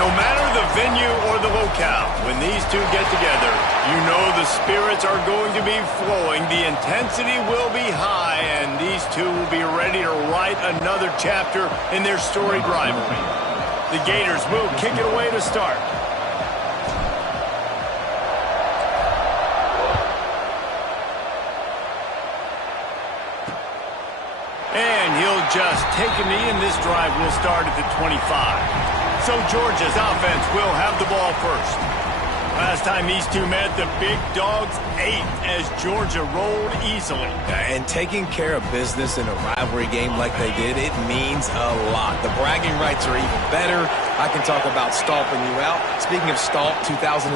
No matter the venue or the locale, when these two get together, you know the spirits are going to be flowing, the intensity will be high, and these two will be ready to write another chapter in their storied rivalry. The Gators will kick it away to start. And he'll just take a knee, and this drive will start at the 25. So Georgia's offense will have the ball first. Last time these two met, the big dogs ate as Georgia rolled easily. And taking care of business in a rivalry game like they did, it means a lot. The bragging rights are even better. I can talk about stomping you out. Speaking of stomp, 2007,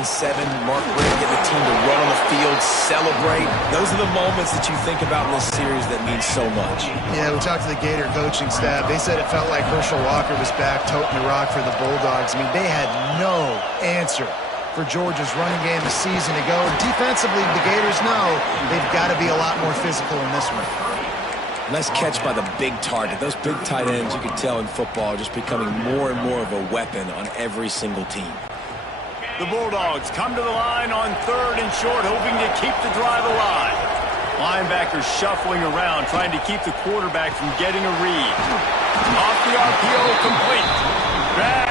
Mark Richt getting the team to run on the field, celebrate. Those are the moments that you think about in this series that mean so much. Yeah, we talked to the Gator coaching staff. They said it felt like Herschel Walker was back toting the rock for the Bulldogs. I mean, they had no answer for Georgia's running game a season ago. Defensively, the Gators know they've got to be a lot more physical in this one. Nice catch by the big target. Those big tight ends, you can tell in football, are just becoming more and more of a weapon on every single team. The Bulldogs come to the line on 3rd and short, hoping to keep the drive alive. Linebackers shuffling around, trying to keep the quarterback from getting a read. Off the RPO, complete. Back.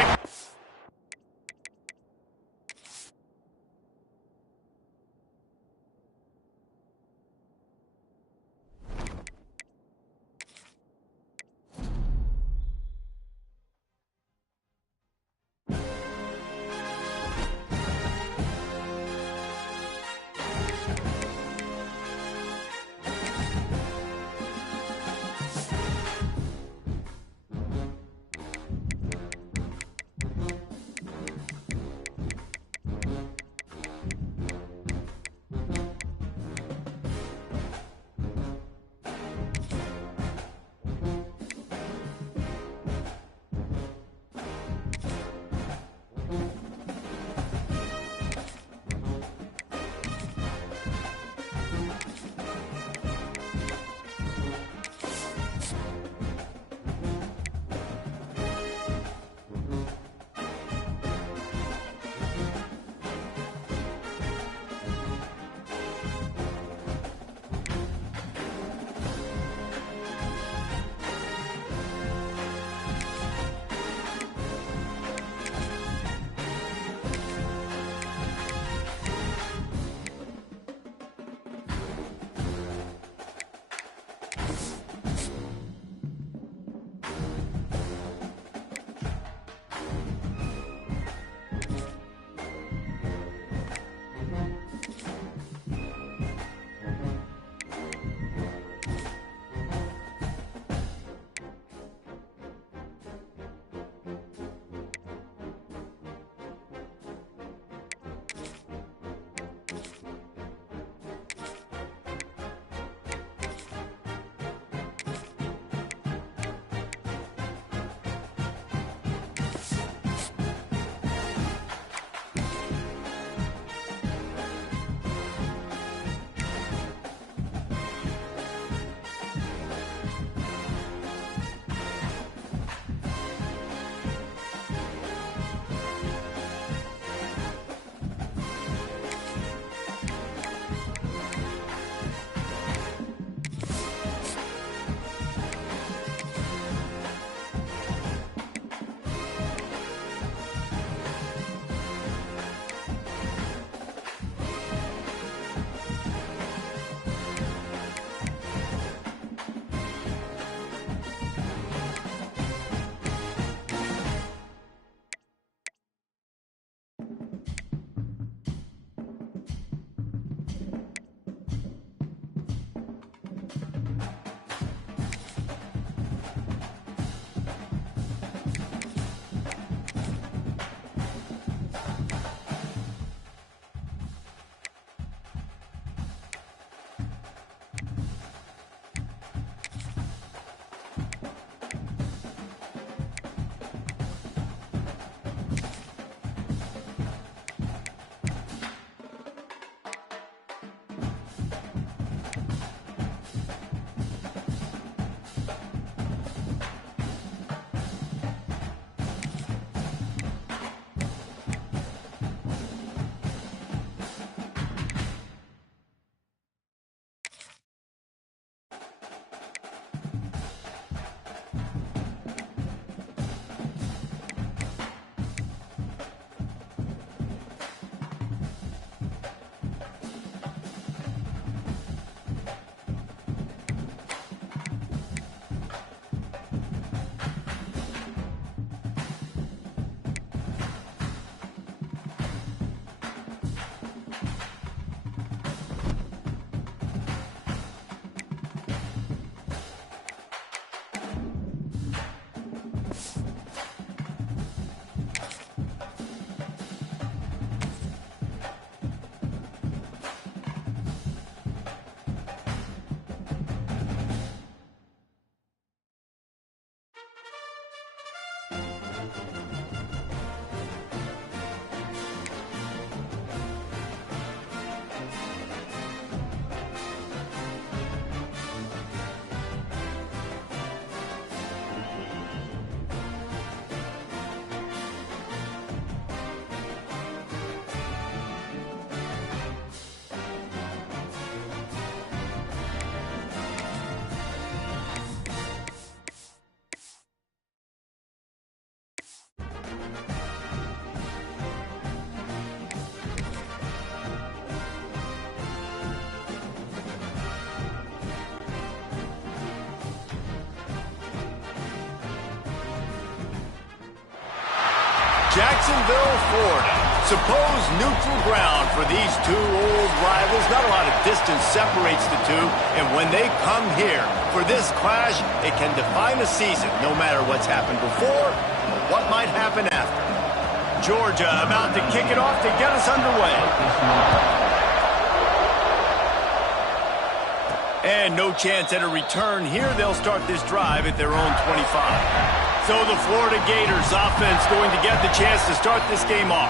Jacksonville, Florida. Supposed neutral ground for these two old rivals. Not a lot of distance separates the two. And when they come here for this clash, it can define a season, no matter what's happened before or what might happen after. Georgia about to kick it off to get us underway. And no chance at a return here. They'll start this drive at their own 25. So the Florida Gators offense going to get the chance to start this game off.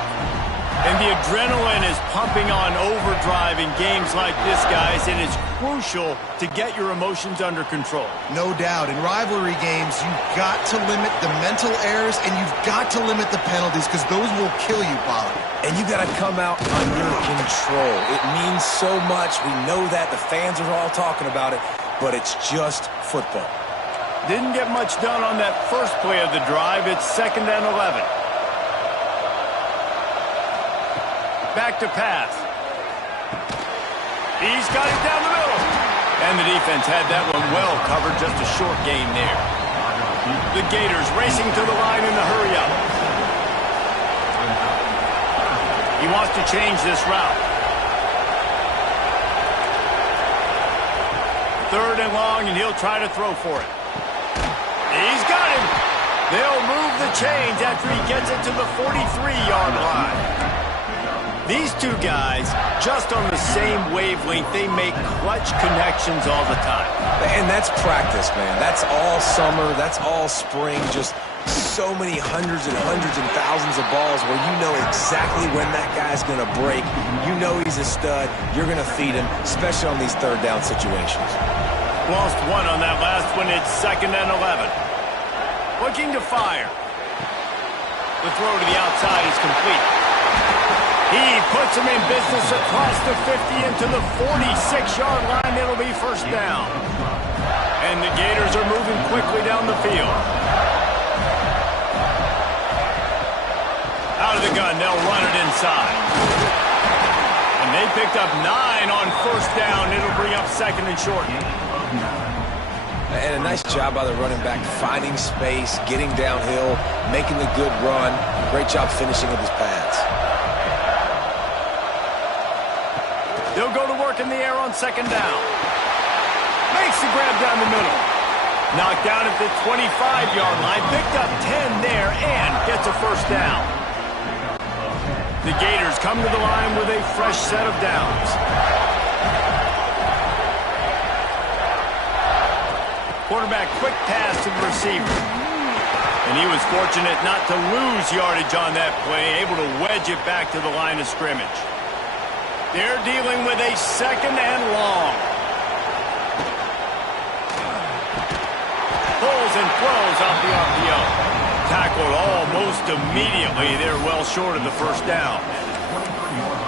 And the adrenaline is pumping on overdrive in games like this, guys, and it's crucial to get your emotions under control. No doubt. In rivalry games, you've got to limit the mental errors and you've got to limit the penalties because those will kill you, Pollard. And you got to come out under control. It means so much. We know that. The fans are all talking about it, but it's just football. Didn't get much done on that first play of the drive. It's 2nd and 11. Back to pass. He's got it down the middle. And the defense had that one well covered. Just a short gain there. The Gators racing to the line in the hurry-up. He wants to change this route. 3rd and long, and he'll try to throw for it. He's got him. They'll move the chains after he gets it to the 43-yard line. These two guys, just on the same wavelength, they make clutch connections all the time. And that's practice, man. That's all summer. That's all spring. Just so many hundreds and thousands of balls where you know exactly when that guy's going to break. You know he's a stud. You're going to feed him, especially on these 3rd down situations. Lost one on that last one. It's 2nd and 11. Looking to fire. The throw to the outside is complete. He puts him in business across the 50 into the 46-yard line. It'll be 1st down. And the Gators are moving quickly down the field. Out of the gun, they'll run it inside. And they picked up 9 on 1st down. It'll bring up 2nd and short. And a nice job by the running back, finding space, getting downhill, making the good run. Great job finishing with his pads. They'll go to work in the air on 2nd down. Makes the grab down the middle. Knocked down at the 25-yard line. Picked up 10 there and gets a 1st down. The Gators come to the line with a fresh set of downs. Quarterback quick pass to the receiver. And he was fortunate not to lose yardage on that play, able to wedge it back to the line of scrimmage. They're dealing with a 2nd and long. Pulls and throws off the RPO. Tackled almost immediately. They're well short of the 1st down.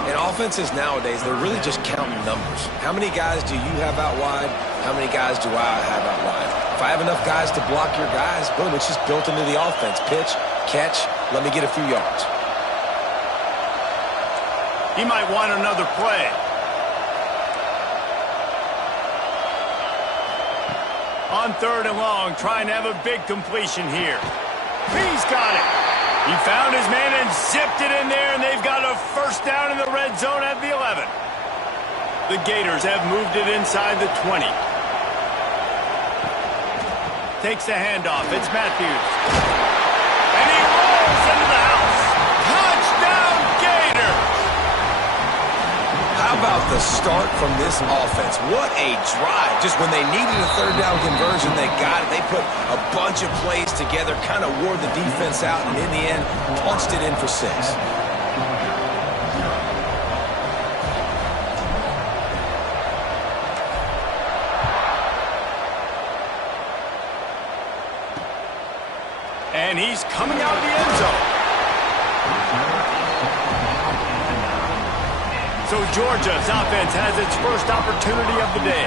And offenses nowadays, they're really just counting numbers. How many guys do you have out wide? How many guys do I have out wide? If I have enough guys to block your guys, boom, it's just built into the offense. Pitch, catch, let me get a few yards. He might want another play. On 3rd and long, trying to have a big completion here. He's got it. He found his man and zipped it in there, and they've got a 1st down in the red zone at the 11. The Gators have moved it inside the 20. Takes the handoff. It's Matthews. And he rolls into the house. Touchdown, Gators! How about the start from this offense? What a drive. Just when they needed a 3rd down conversion, they got it. They put a bunch of plays together, kind of wore the defense out, and in the end, punched it in for 6. And he's coming out of the end zone. So Georgia's offense has its first opportunity of the day.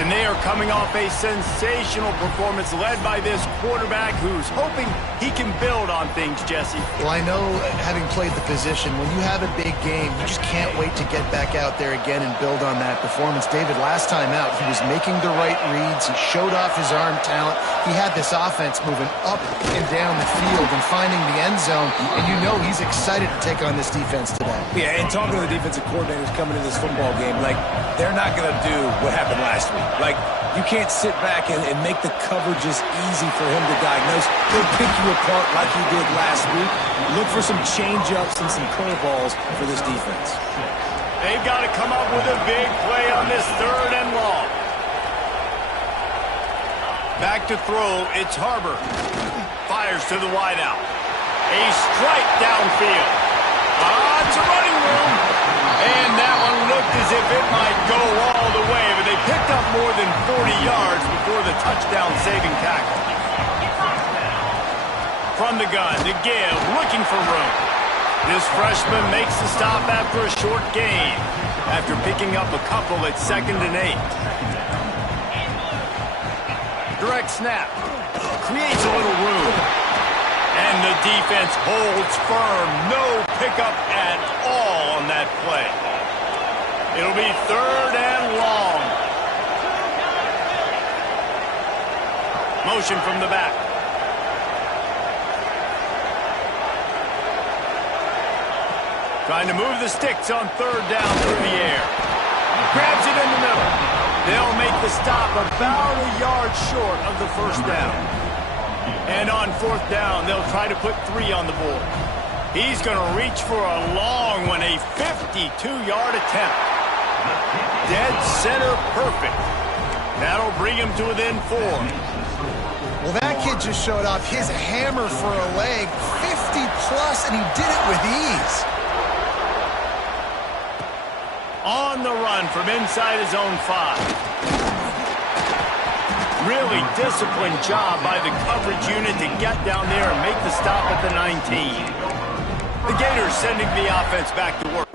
And they are coming off a sensational performance led by this quarterback who's hoping he can build on things, Jesse. Well, I know, having played the position, when you have a big game, you just can't wait to get back out there again and build on that performance. David, last time out, he was making the right reads. He showed off his arm talent. He had this offense moving up and down the field and finding the end zone. And you know he's excited to take on this defense today. Yeah, and talking to the defensive coordinators coming into this football game, like, they're not going to do what happened last week. Like, you can't sit back and make the coverages easy for him to diagnose. He'll pick you apart like he did last week. Look for some change-ups and some curveballs for this defense. They've got to come up with a big play on this 3rd and long. Back to throw, it's Harbor. Fires to the wideout. A strike downfield. It's a running room. And that one looked as if it might go all the way, but they picked up more than 40 yards before the touchdown-saving tackle. From the gun, to give, looking for room. This freshman makes the stop after a short gain, after picking up a couple at 2nd and 8. Direct snap. Creates a little room. And the defense holds firm. No pickup at all on that play. It'll be 3rd and long. Motion from the back. Trying to move the sticks on 3rd down through the air. Grabs it in the middle. They'll make the stop about a yard short of the 1st down. And on 4th down, they'll try to put 3 on the board. He's going to reach for a long one, a 52-yard attempt. Dead center perfect. That'll bring him to within 4. Well, that kid just showed off his hammer for a leg, 50-plus, and he did it with ease. On the run from inside his own 5. Really disciplined job by the coverage unit to get down there and make the stop at the 19. The Gators sending the offense back to work.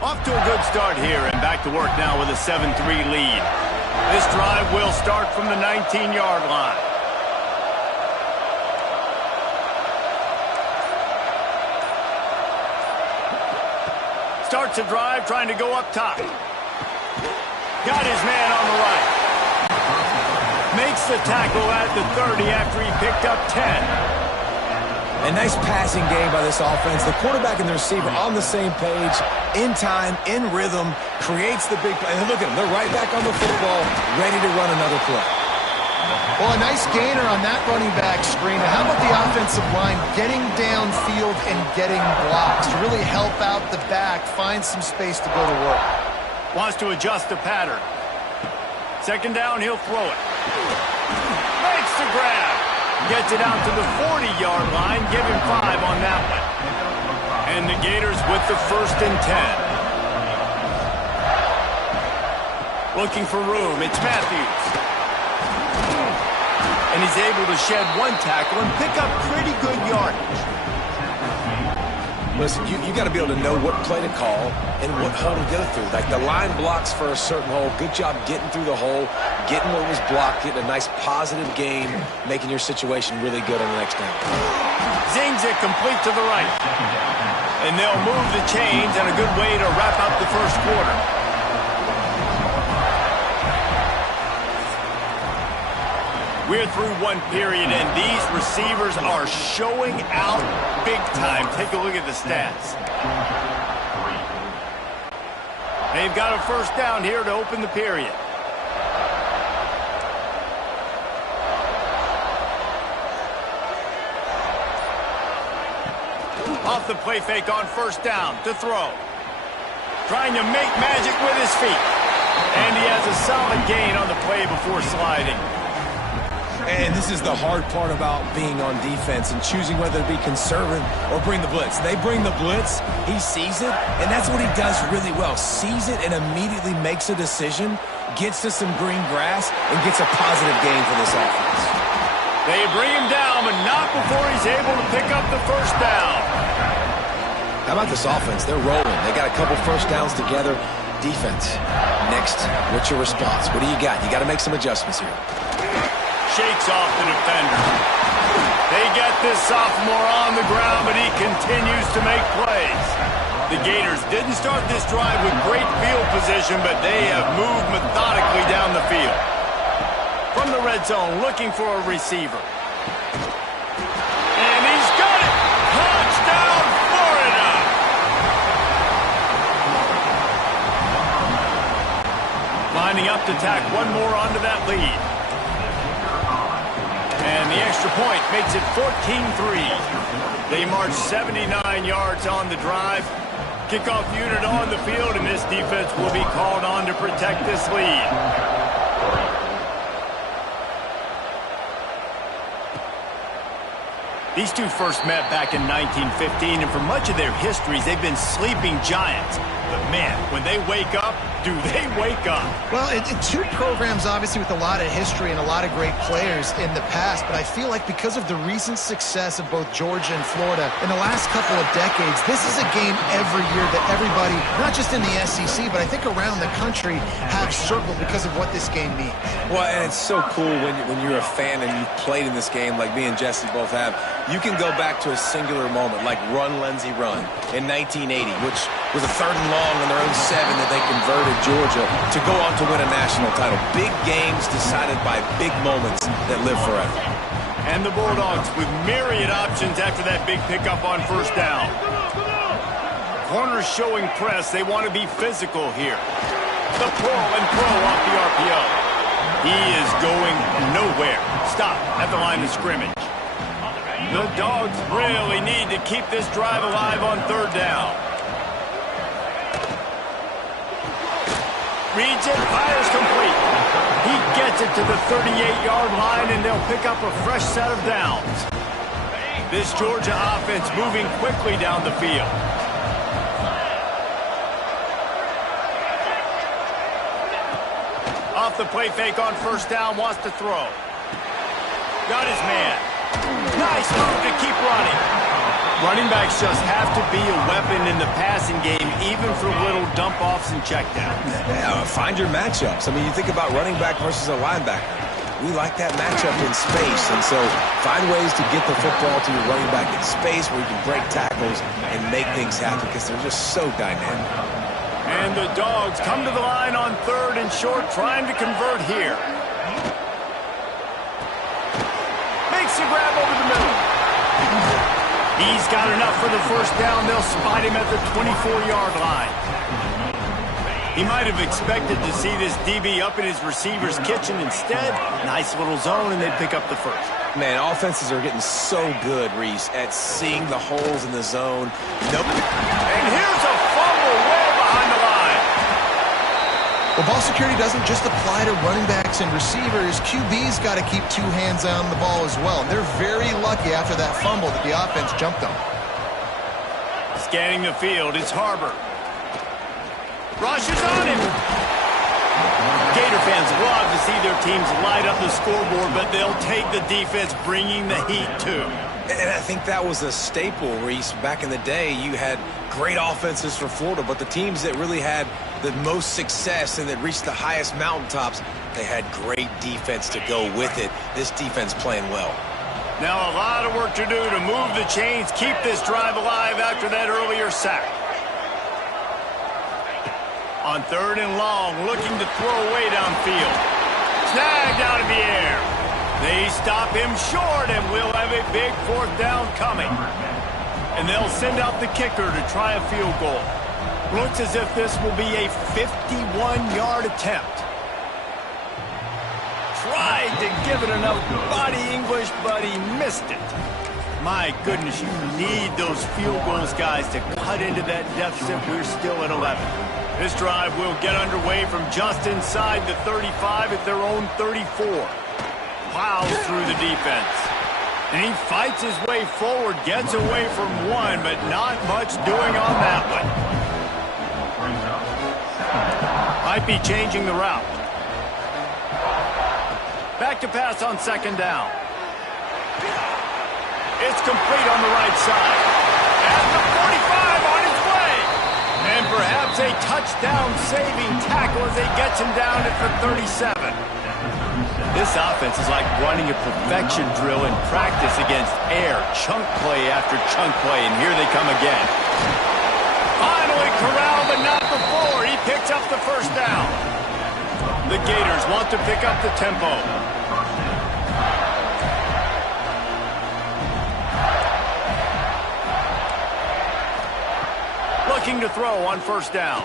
Off to a good start here and back to work now with a 7-3 lead. This drive will start from the 19-yard line. Starts a drive trying to go up top. Got his man on the right. Makes the tackle at the 30 after he picked up 10. A nice passing game by this offense. The quarterback and the receiver on the same page, in time, in rhythm, creates the big play. And look at them. They're right back on the football, ready to run another play. Well, a nice gainer on that running back screen. How about the offensive line getting downfield and getting blocks to really help out the back, find some space to go to work? Wants to adjust the pattern. 2nd down, he'll throw it. Makes the grab. Gets it out to the 40-yard line. Give him 5 on that one. And the Gators with the 1st and 10. Looking for room. It's Matthews. And he's able to shed 1 tackle and pick up pretty good yardage. Listen, you got to be able to know what play to call and what hole to go through. Like, the line blocks for a certain hole. Good job getting through the hole, getting what was blocked, getting a nice positive gain, making your situation really good on the next down. Zings it complete to the right. And they'll move the chains, and a good way to wrap up the 1st quarter. We're through 1 period, and these receivers are showing out big time. Take a look at the stats. They've got a 1st down here to open the period. Off the play fake on 1st down to throw. Trying to make magic with his feet. And he has a solid gain on the play before sliding. And this is the hard part about being on defense and choosing whether to be conservative or bring the blitz. They bring the blitz, he sees it, and that's what he does really well. Sees it and immediately makes a decision, gets to some green grass, and gets a positive gain for this offense. They bring him down, but not before he's able to pick up the first down. How about this offense? They're rolling. They got a couple first downs together. Defense. Next, what's your response? What do you got? You got to make some adjustments here. Shakes off the defender. They get this sophomore on the ground, but he continues to make plays. The Gators didn't start this drive with great field position, but they have moved methodically down the field. From the red zone, looking for a receiver. And he's got it! Touchdown, Florida! Lining up to tack one more onto that lead. And the extra point makes it 14-3. They march 79 yards on the drive. Kickoff unit on the field, and this defense will be called on to protect this lead. These two first met back in 1915, and for much of their histories, they've been sleeping giants. But man, when they wake up, do they wake up? Well, two programs, obviously, with a lot of history and a lot of great players in the past, but I feel like because of the recent success of both Georgia and Florida in the last couple of decades, this is a game every year that everybody, not just in the SEC, but I think around the country, have circled because of what this game means. Well, and it's so cool when you're a fan and you've played in this game like me and Jesse both have. You can go back to a singular moment like Run, Lindsey, Run in 1980, which was a 3rd and long on their own 7 that they converted Georgia to go on to win a national title. Big games decided by big moments that live forever. And the Bulldogs with myriad options after that big pickup on first down. Corners showing press. They want to be physical here. The pull and throw off the RPO. He is going nowhere. Stop at the line of scrimmage. The Dogs really need to keep this drive alive on 3rd down. Reads it, fires complete. He gets it to the 38-yard line, and they'll pick up a fresh set of downs. This Georgia offense moving quickly down the field. Off the play fake on first down, wants to throw. Got his man. Nice move to keep running. Running backs just have to be a weapon in the passing game, even for little dump-offs and checkdowns. Yeah, find your matchups. I mean, you think about running back versus a linebacker. We like that matchup in space, and so find ways to get the football to your running back in space where you can break tackles and make things happen because they're just so dynamic. And the Dogs come to the line on 3rd and short, trying to convert here. Makes a grab over the middle. He's got enough for the first down. They'll spot him at the 24-yard line. He might have expected to see this DB up in his receiver's kitchen. Instead, nice little zone, and they pick up the first. Man, offenses are getting so good, Reese, at seeing the holes in the zone. Nope. And here's a fumble way behind the line. Well, ball security doesn't just apply to running backs and receivers. QB's got to keep 2 hands on the ball as well. They're very lucky after that fumble that the offense jumped on. Scanning the field, it's Harbor. Rushes on him. Gator fans love to see their teams light up the scoreboard, but they'll take the defense bringing the heat too. And I think that was a staple, Reese. Back in the day, you had great offenses for Florida, but the teams that really had the most success and that reached the highest mountaintops, they had great defense to go with it. This defense playing well. Now a lot of work to do to move the chains, keep this drive alive after that earlier sack. On 3rd and long, looking to throw away downfield. Snagged out of the air. They stop him short, and we'll have a big 4th down coming. And they'll send out the kicker to try a field goal. Looks as if this will be a 51-yard attempt. Tried to give it enough body English, but he missed it. My goodness, you need those field goals, guys, to cut into that deficit. We're still at 11. This drive will get underway from just inside the 35 at their own 34. plows through the defense. And he fights his way forward, gets away from one, but not much doing on that one. Might be changing the route. Back to pass on second down. It's complete on the right side. At the 45 on his way. And perhaps a touchdown-saving tackle as he gets him down at the 37. This offense is like running a perfection drill in practice against air. Chunk play after chunk play, and here they come again. Finally corralled, but not before. He picks up the first down. The Gators want to pick up the tempo. Looking to throw on first down.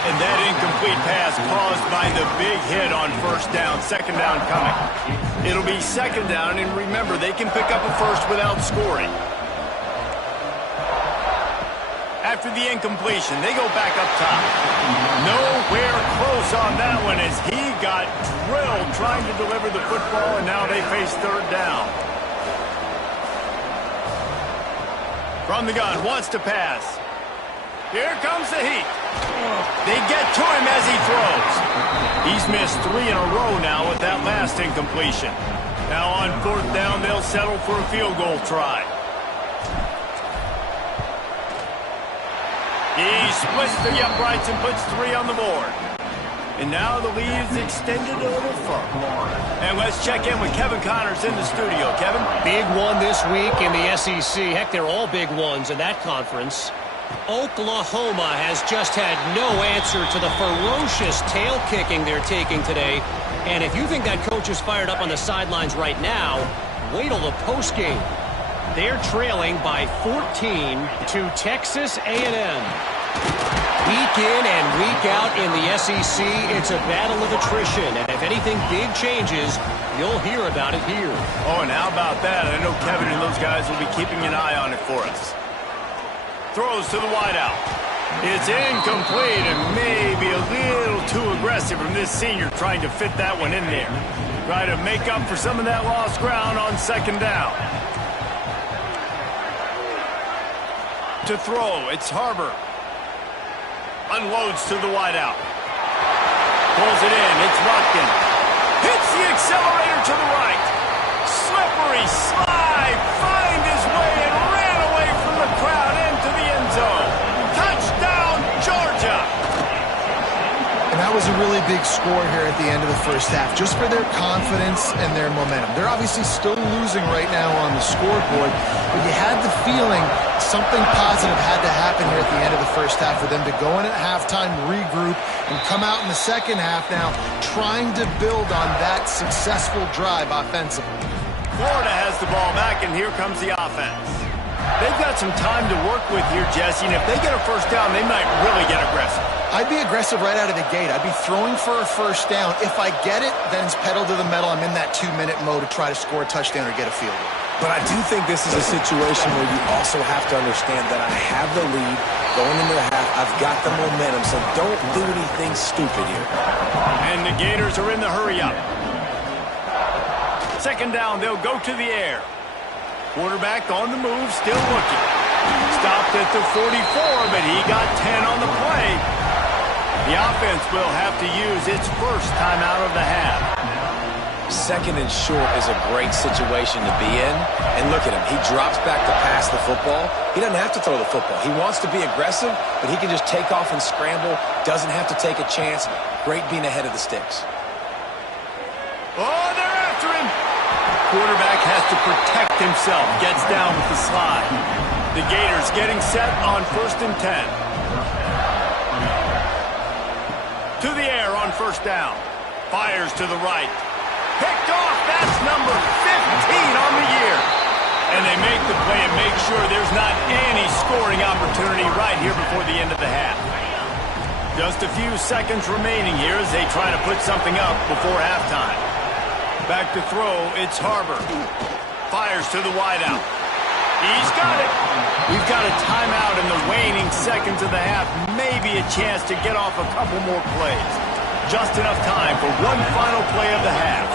And that incomplete pass caused by the big hit on first down. Second down coming. It'll be second down, and remember, they can pick up a first without scoring. After the incompletion, they go back up top. Nowhere close on that one as he got drilled trying to deliver the football, and now they face third down. From the gun, wants to pass. Here comes the heat. They get to him as he throws. He's missed 3 in a row now with that last incompletion. Now on fourth down, they'll settle for a field goal try. He splits the uprights and puts 3 on the board. And now the lead is extended a little further. And let's check in with Kevin Connors in the studio. Kevin? Big one this week in the SEC. Heck, they're all big ones in that conference. Oklahoma has just had no answer to the ferocious tail kicking they're taking today. And if you think that coach is fired up on the sidelines right now, wait till the postgame. They're trailing by 14 to Texas A&M. Week in and week out in the SEC, it's a battle of attrition. And if anything big changes, you'll hear about it here. Oh, and how about that? I know Kevin and those guys will be keeping an eye on it for us. Throws to the wideout. It's incomplete and maybe a little too aggressive from this senior trying to fit that one in there. Try to make up for some of that lost ground on second down. To throw, it's Harbor. Unloads to the wideout. Pulls it in, it's Watkins. Hits the accelerator to the right. Slippery slide, find his way and ran away from the crowd into the end zone. Touchdown, Georgia! And that was a really big score here at the end of the first half, just for their confidence and their momentum. They're obviously still losing right now on the scoreboard, but you had the feeling something positive had to happen here at the end of the first half for them to go in at halftime, regroup, and come out in the second half now trying to build on that successful drive offensively. Florida has the ball back, and here comes the offense. They've got some time to work with here, Jesse, and if they get a first down, they might really get aggressive. I'd be aggressive right out of the gate. I'd be throwing for a first down. If I get it, then it's pedal to the metal. I'm in that 2-minute mode to try to score a touchdown or get a field goal. But I do think this is a situation where you also have to understand that I have the lead going into the half. I've got the momentum, so don't do anything stupid here. And the Gators are in the hurry-up. Second down, they'll go to the air. Quarterback on the move, still looking. Stopped at the 44, but he got 10 on the play. The offense will have to use its first timeout of the half. Second and short is a great situation to be in. And look at him. He drops back to pass the football. He doesn't have to throw the football. He wants to be aggressive, but he can just take off and scramble. Doesn't have to take a chance. Great being ahead of the sticks. Oh, they're after him. Quarterback has to protect himself. Gets down with the slide. The Gators getting set on 1st and 10. To the air on first down. Fires to the right. Picked off, that's number 15 on the year. And they make the play and make sure there's not any scoring opportunity right here before the end of the half. Just a few seconds remaining here as they try to put something up before halftime. Back to throw, it's Harbor. Fires to the wideout. He's got it. We've got a timeout in the waning seconds of the half. Maybe a chance to get off a couple more plays. Just enough time for one final play of the half.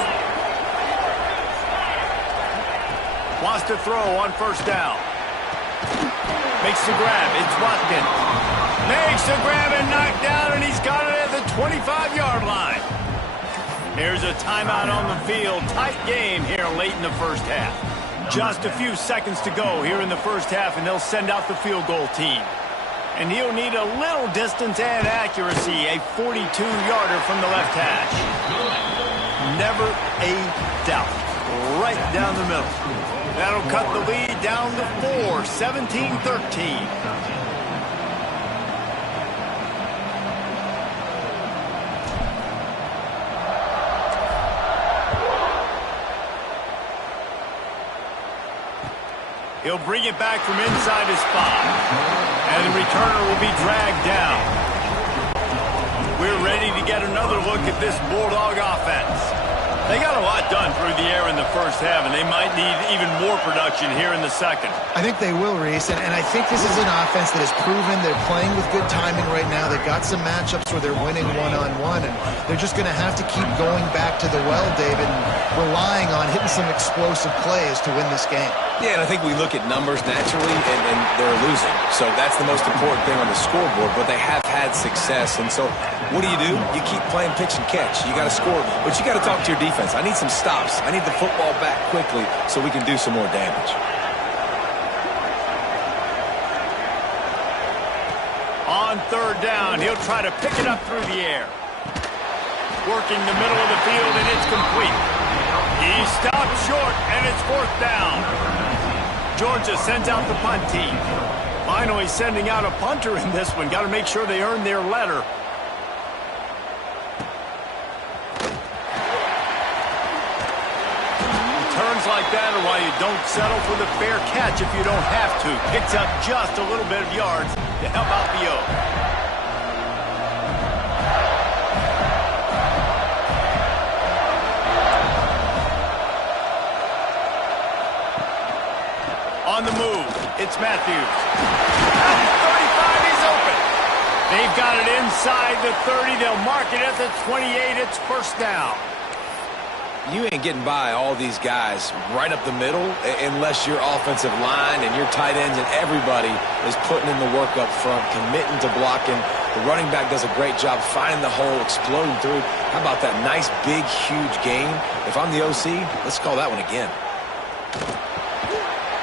Wants to throw on first down. Makes the grab. It's Watkins. Makes the grab and knocked down, and he's got it at the 25-yard line. Here's a timeout on the field. Tight game here late in the first half. Just a few seconds to go here in the first half, and they'll send out the field goal team. And he'll need a little distance and accuracy, a 42-yarder from the left hash. Never a doubt. Right down the middle. That'll cut the lead down to 4, 17-13. He'll bring it back from inside his spot. And the returner will be dragged down. We're ready to get another look at this Bulldog offense. They got a lot done through the air in the first half, and they might need even more production here in the second. I think they will, Reese, and I think this is an offense that has proven they're playing with good timing right now. They've got some matchups where they're winning one-on-one, and they're just going to have to keep going back to the well, David, and relying on hitting some explosive plays to win this game. Yeah, and I think we look at numbers naturally, and they're losing. So that's the most important thing on the scoreboard, but they have had success. And so what do? You keep playing pitch and catch. You got to score, but you got to talk to your defense. I need some stops. I need the football back quickly so we can do some more damage. On third down, he'll try to pick it up through the air. Working the middle of the field, and it's complete. He stopped short, and it's fourth down. Georgia sends out the punt team. Finally sending out a punter in this one. Got to make sure they earn their letter. Turns like that are why you don't settle for the fair catch if you don't have to. Picks up just a little bit of yards to help out the O. On the move, it's Matthews. At the 35, he's open. They've got it inside the 30. They'll mark it at the 28. It's first down. You ain't getting by all these guys right up the middle unless your offensive line and your tight ends and everybody is putting in the work up front, committing to blocking. The running back does a great job finding the hole, exploding through. How about that nice, big, huge gain? If I'm the OC, let's call that one again.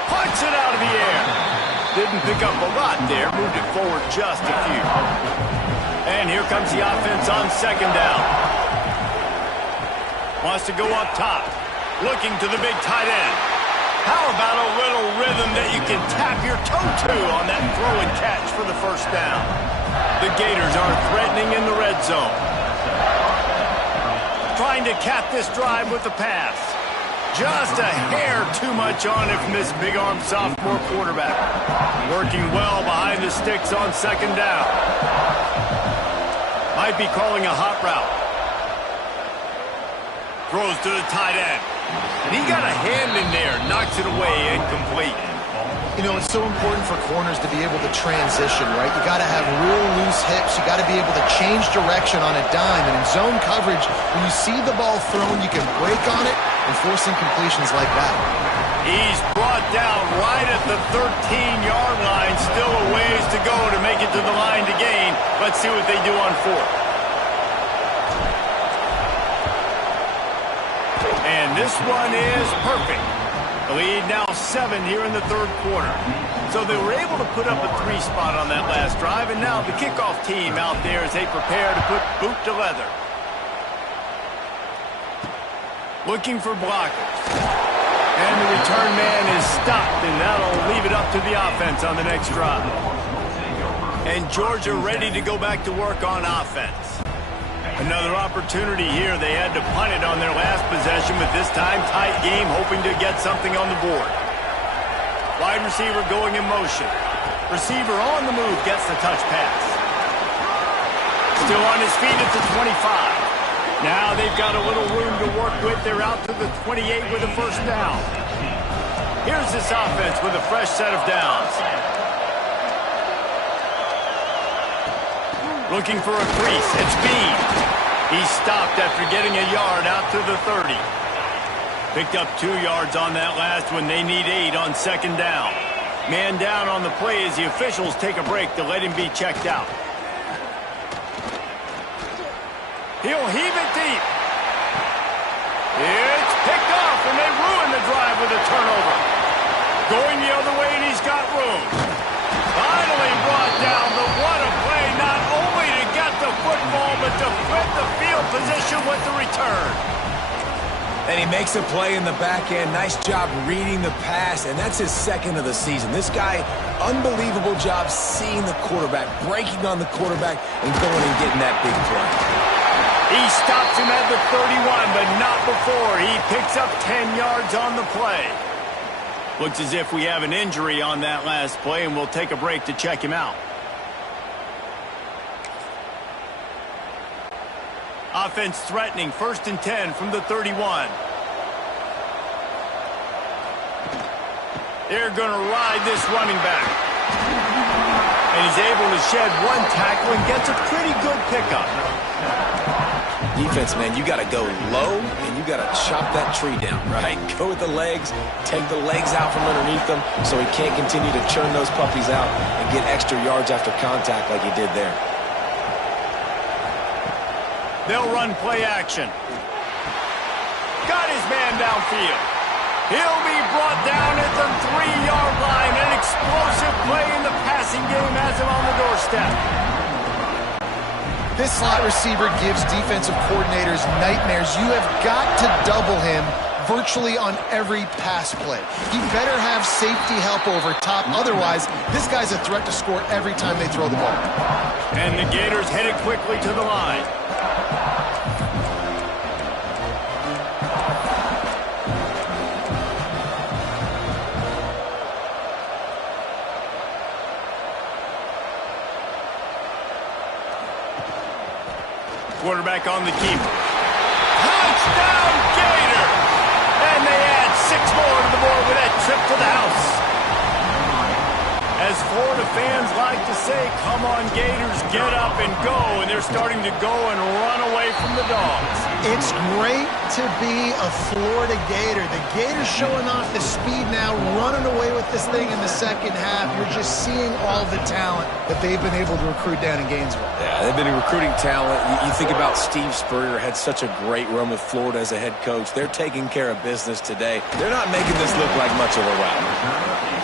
Punts it out of the air. Didn't pick up a lot there. Moved it forward just a few. And here comes the offense on second down. Wants to go up top. Looking to the big tight end. How about a little rhythm that you can tap your toe to on that throw and catch for the first down? The Gators are threatening in the red zone. Trying to cap this drive with the pass. Just a hair too much on it from this big-arm sophomore quarterback. Working well behind the sticks on second down. Might be calling a hot route. Throws to the tight end. And he got a hand in there. Knocks it away, incomplete. You know, it's so important for corners to be able to transition, right? You got to have real loose hips. You got to be able to change direction on a dime. And in zone coverage, when you see the ball thrown, you can break on it and force incompletions like that. He's brought down right at the 13-yard line. Still a ways to go to make it to the line to gain. Let's see what they do on fourth. And this one is perfect. The lead now 7 here in the third quarter. So they were able to put up a 3 spot on that last drive, and now the kickoff team out there as they prepare to put boot to leather. Looking for blockers. And the return man is stopped, and that'll leave it up to the offense on the next drive. And Georgia ready to go back to work on offense. Another opportunity here. They had to punt it on their last possession, but this time tight game, hoping to get something on the board. Wide receiver going in motion. Receiver on the move gets the touch pass. Still on his feet at the 25. Now they've got a little room to work with. They're out to the 28 with a first down. Here's this offense with a fresh set of downs. Looking for a crease. It's Bean. He stopped after getting a yard out to the 30. Picked up 2 yards on that last one. They need 8 on second down. Man down on the play as the officials take a break to let him be checked out. He'll heave it deep. It's picked off, and they ruin the drive with a turnover. Going the other way, and he's got room. Finally brought down, but what a play, not only to get the football, but to flip the field position with the return. And he makes a play in the back end. Nice job reading the pass, and that's his second of the season. This guy, unbelievable job seeing the quarterback, breaking on the quarterback, and going and getting that big play. He stops him at the 31, but not before. He picks up 10 yards on the play. Looks as if we have an injury on that last play, and we'll take a break to check him out. Offense threatening, 1st and 10 from the 31. They're going to ride this running back. And he's able to shed 1 tackle and gets a pretty good pickup. Defense, man, you got to go low, and you got to chop that tree down, right? Go with the legs, take the legs out from underneath them so he can't continue to churn those puppies out and get extra yards after contact like he did there. They'll run play action. Got his man downfield. He'll be brought down at the 3-yard line. An explosive play in the passing game has him on the doorstep. This slot receiver gives defensive coordinators nightmares. You have got to double him virtually on every pass play. You better have safety help over top. Otherwise, this guy's a threat to score every time they throw the ball. And the Gators headed quickly to the line. Quarterback on the keeper. Touchdown, Gator! And they add 6 more to the board with that trip to the house. As Florida fans like to say, come on, Gators, get up and go. And they're starting to go and run away from the Dogs. It's great to be a Florida Gator. The Gators showing off the speed now, running away with this thing in the second half. You're just seeing all the talent that they've been able to recruit down in Gainesville. Yeah, they've been recruiting talent. You think about Steve Spurrier, had such a great run with Florida as a head coach. They're taking care of business today. They're not making this look like much of a rout.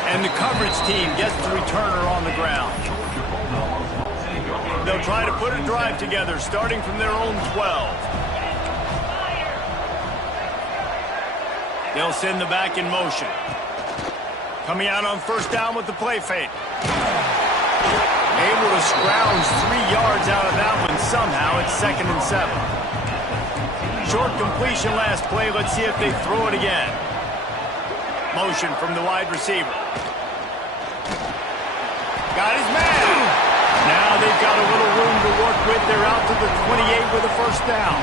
And the coverage team gets the returner on the ground. They'll try to put a drive together, starting from their own 12. They'll send the back in motion. Coming out on 1st down with the play fake. Able to scrounge 3 yards out of that one somehow. It's 2nd and 7. Short completion last play. Let's see if they throw it again. Motion from the wide receiver. Got his man. Now they've got a little room to work with. They're out to the 28 with a 1st down.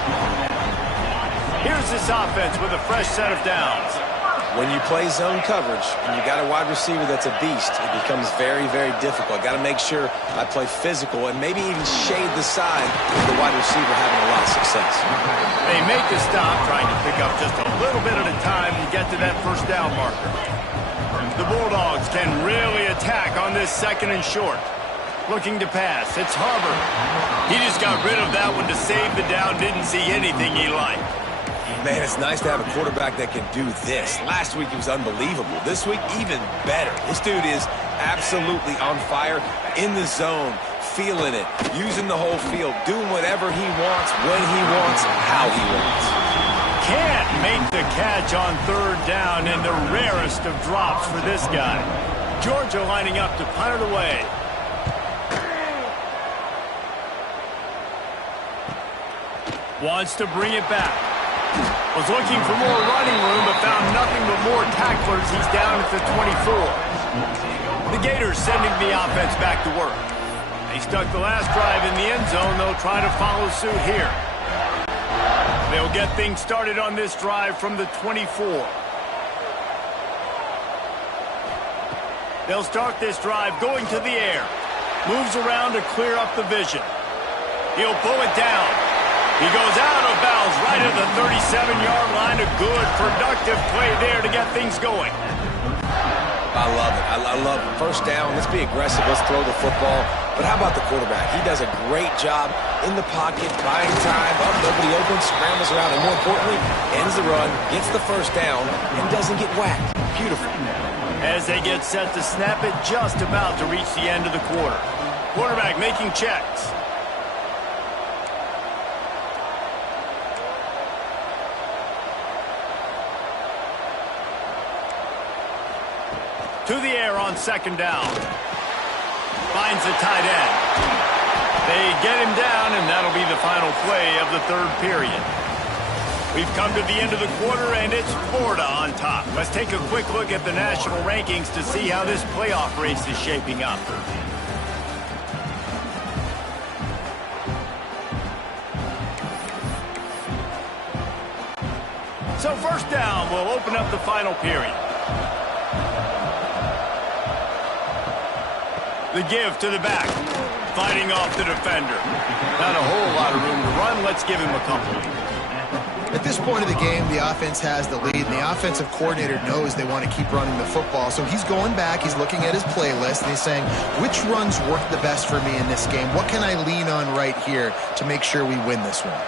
Here's this offense with a fresh set of downs. When you play zone coverage and you got a wide receiver that's a beast, it becomes very, very difficult. Got to make sure I play physical and maybe even shade the side with the wide receiver having a lot of success. They make the stop, trying to pick up just a little bit at a time to get to that 1st down marker. The Bulldogs can really attack on this 2nd and short. Looking to pass. It's Harvard. He just got rid of that one to save the down. Didn't see anything he liked. Man, it's nice to have a quarterback that can do this. Last week, he was unbelievable. This week, even better. This dude is absolutely on fire, in the zone, feeling it, using the whole field, doing whatever he wants, when he wants, how he wants. Can't make the catch on 3rd down, and the rarest of drops for this guy. Georgia lining up to punt it away. Wants to bring it back. Was looking for more running room, but found nothing but more tacklers. He's down at the 24. The Gators sending the offense back to work. They stuck the last drive in the end zone. They'll try to follow suit here. They'll get things started on this drive from the 24. They'll start this drive going to the air. Moves around to clear up the vision. He'll pull it down. He goes out of bounds right at the 37-yard line. A good, productive play there to get things going. I love it. I love it. First down, let's be aggressive. Let's throw the football. But how about the quarterback? He does a great job in the pocket, buying time, nobody open, scrambles around, and more importantly, ends the run, gets the first down, and doesn't get whacked. Beautiful. As they get set to snap it, just about to reach the end of the quarter. Quarterback making checks. To the air on second down. Finds the tight end. They get him down, and that'll be the final play of the third period. We've come to the end of the quarter, and it's Florida on top. Let's take a quick look at the national rankings to see how this playoff race is shaping up. So first down will open up the final period. The give to the back, fighting off the defender. Not a whole lot of room to run. Let's give him a couple. At this point of the game, the offense has the lead, and the offensive coordinator knows they want to keep running the football. So he's going back, he's looking at his playlist, and he's saying, which runs work the best for me in this game? What can I lean on right here to make sure we win this one?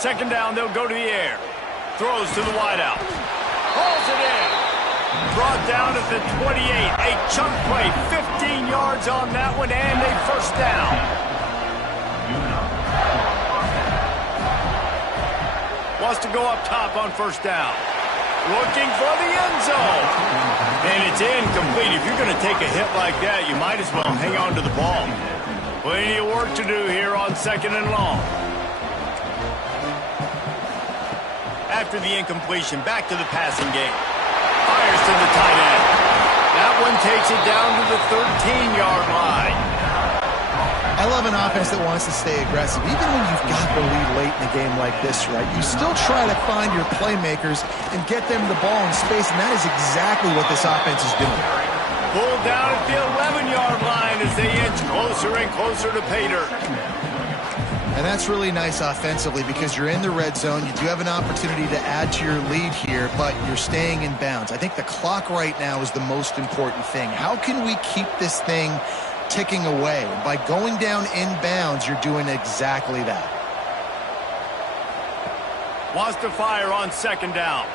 Second down, they'll go to the air. Throws to the wideout. Hauls it in. Brought down at the 28. A chunk play. 15 yards on that one, and a first down. Wants to go up top on first down. Looking for the end zone. And it's incomplete. If you're going to take a hit like that, you might as well hang on to the ball. Plenty of work to do here on second and long. After the incompletion, back to the passing game. Fires to the tight end. That one takes it down to the 13-yard line. I love an offense that wants to stay aggressive. Even when you've got the lead late in a game like this, right, you still try to find your playmakers and get them the ball in space, and that is exactly what this offense is doing. Pulled down at the 11-yard line as they inch closer and closer to pay dirt. And that's really nice offensively because you're in the red zone. You do have an opportunity to add to your lead here, but you're staying in bounds. I think the clock right now is the most important thing. How can we keep this thing ticking away? By going down in bounds, you're doing exactly that. Wants to fire on second down.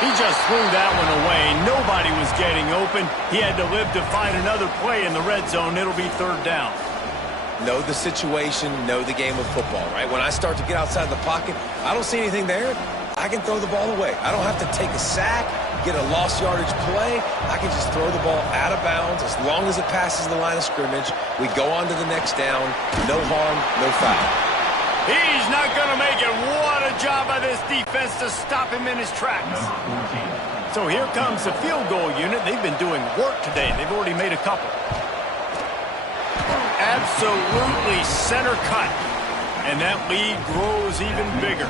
He just threw that one away. Nobody was getting open. He had to live to find another play in the red zone. It'll be third down. Know the situation, know the game of football, right? When I start to get outside the pocket, I don't see anything there. I can throw the ball away. I don't have to take a sack, get a lost yardage play. I can just throw the ball out of bounds as long as it passes the line of scrimmage. We go on to the next down. No harm, no foul. He's not going to make it. What a job by this defense to stop him in his tracks. So here comes the field goal unit. They've been doing work today. They've already made a couple. Absolutely center cut. And that lead grows even bigger.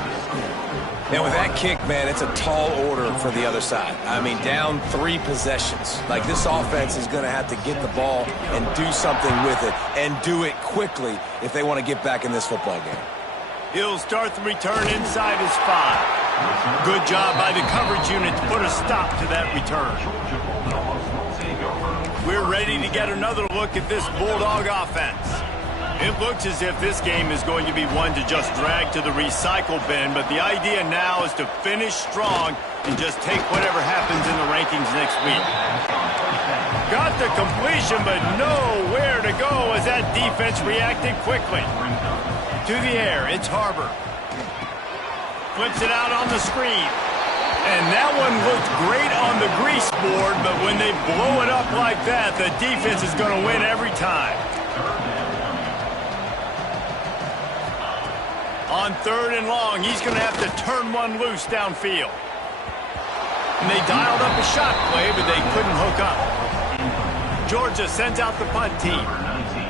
And with that kick, man, it's a tall order for the other side. I mean, down 3 possessions. Like, this offense is going to have to get the ball and do something with it, and do it quickly if they want to get back in this football game. He'll start the return inside his 5. Good job by the coverage unit to put a stop to that return. We're ready to get another look at this Bulldog offense. It looks as if this game is going to be one to just drag to the recycle bin, but the idea now is to finish strong and just take whatever happens in the rankings next week. Got the completion, but nowhere to go as that defense reacted quickly. To the air, it's Harbor. Flips it out on the screen. And that one looked great on the grease board, but when they blow it up like that, the defense is going to win every time. On third and long, he's going to have to turn one loose downfield. And they dialed up a shot play, but they couldn't hook up. Georgia sends out the punt team.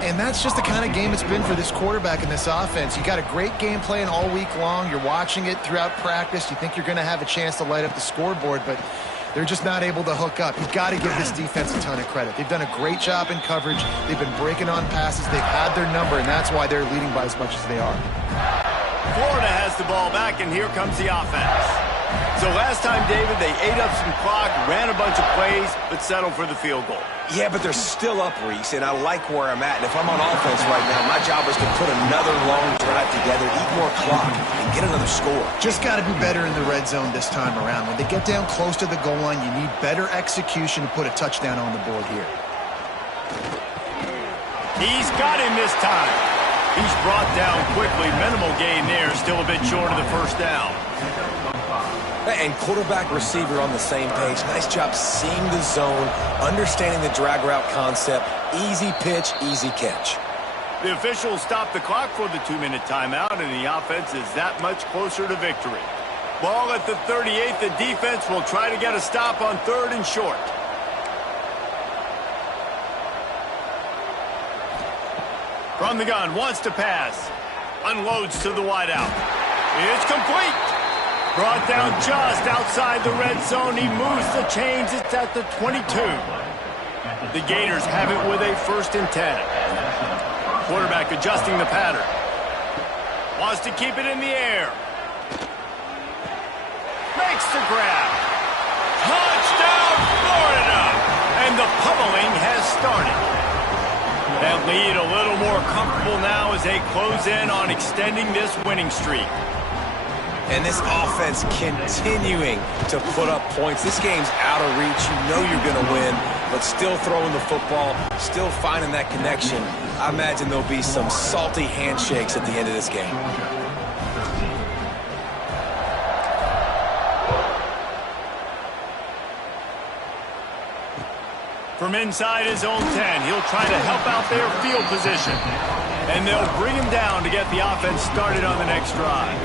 And that's just the kind of game it's been for this quarterback and this offense. You got a great game plan all week long. You're watching it throughout practice. You think you're going to have a chance to light up the scoreboard, but They're just not able to hook up. You've got to give this defense a ton of credit. They've done a great job in coverage. They've been breaking on passes. They've had their number, and that's why they're leading by as much as they are. Florida has the ball back, and here comes the offense. So last time, David, they ate up some clock, ran a bunch of plays, but settled for the field goal. Yeah, but they're still up, Reese, and I like where I'm at. And if I'm on offense right now, my job is to put another long drive together, eat more clock, and get another score. Just got to be better in the red zone this time around. When they get down close to the goal line, you need better execution to put a touchdown on the board here. He's got him this time. He's brought down quickly. Minimal gain there, still a bit short of the first down. And quarterback receiver on the same page. Nice job seeing the zone, understanding the drag route concept. Easy pitch, easy catch. The officials stop the clock for the 2-minute timeout, and the offense is that much closer to victory. Ball at the 38. The defense will try to get a stop on 3rd and short. From the gun, wants to pass. Unloads to the wideout. It's complete. Brought down just outside the red zone. He moves the chains. It's at the 22. The Gators have it with a 1st and 10. Quarterback adjusting the pattern. Wants to keep it in the air. Makes the grab. Touchdown, Florida! And the pummeling has started. That lead a little more comfortable now as they close in on extending this winning streak. And this offense continuing to put up points. This game's out of reach. You know you're going to win, but still throwing the football, still finding that connection. I imagine there'll be some salty handshakes at the end of this game. From inside his own 10, he'll try to help out their field position. And they'll bring him down to get the offense started on the next drive.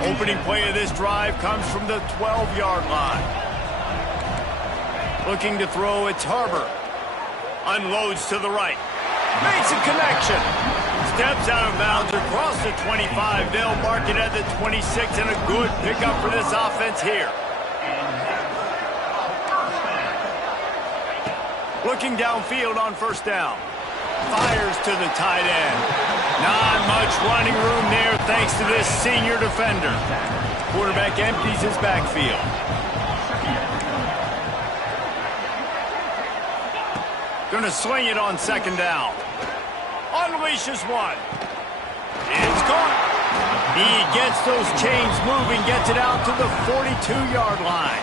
Opening play of this drive comes from the 12-yard line. Looking to throw, it's Harbor. Unloads to the right. Makes a connection. Steps out of bounds across the 25. They'll mark it at the 26, and a good pickup for this offense here. Looking downfield on 1st down. Fires to the tight end. Not much running room there thanks to this senior defender. Quarterback empties his backfield. Gonna sling it on 2nd down. Unleashes one. It's caught. He gets those chains moving, gets it out to the 42-yard line.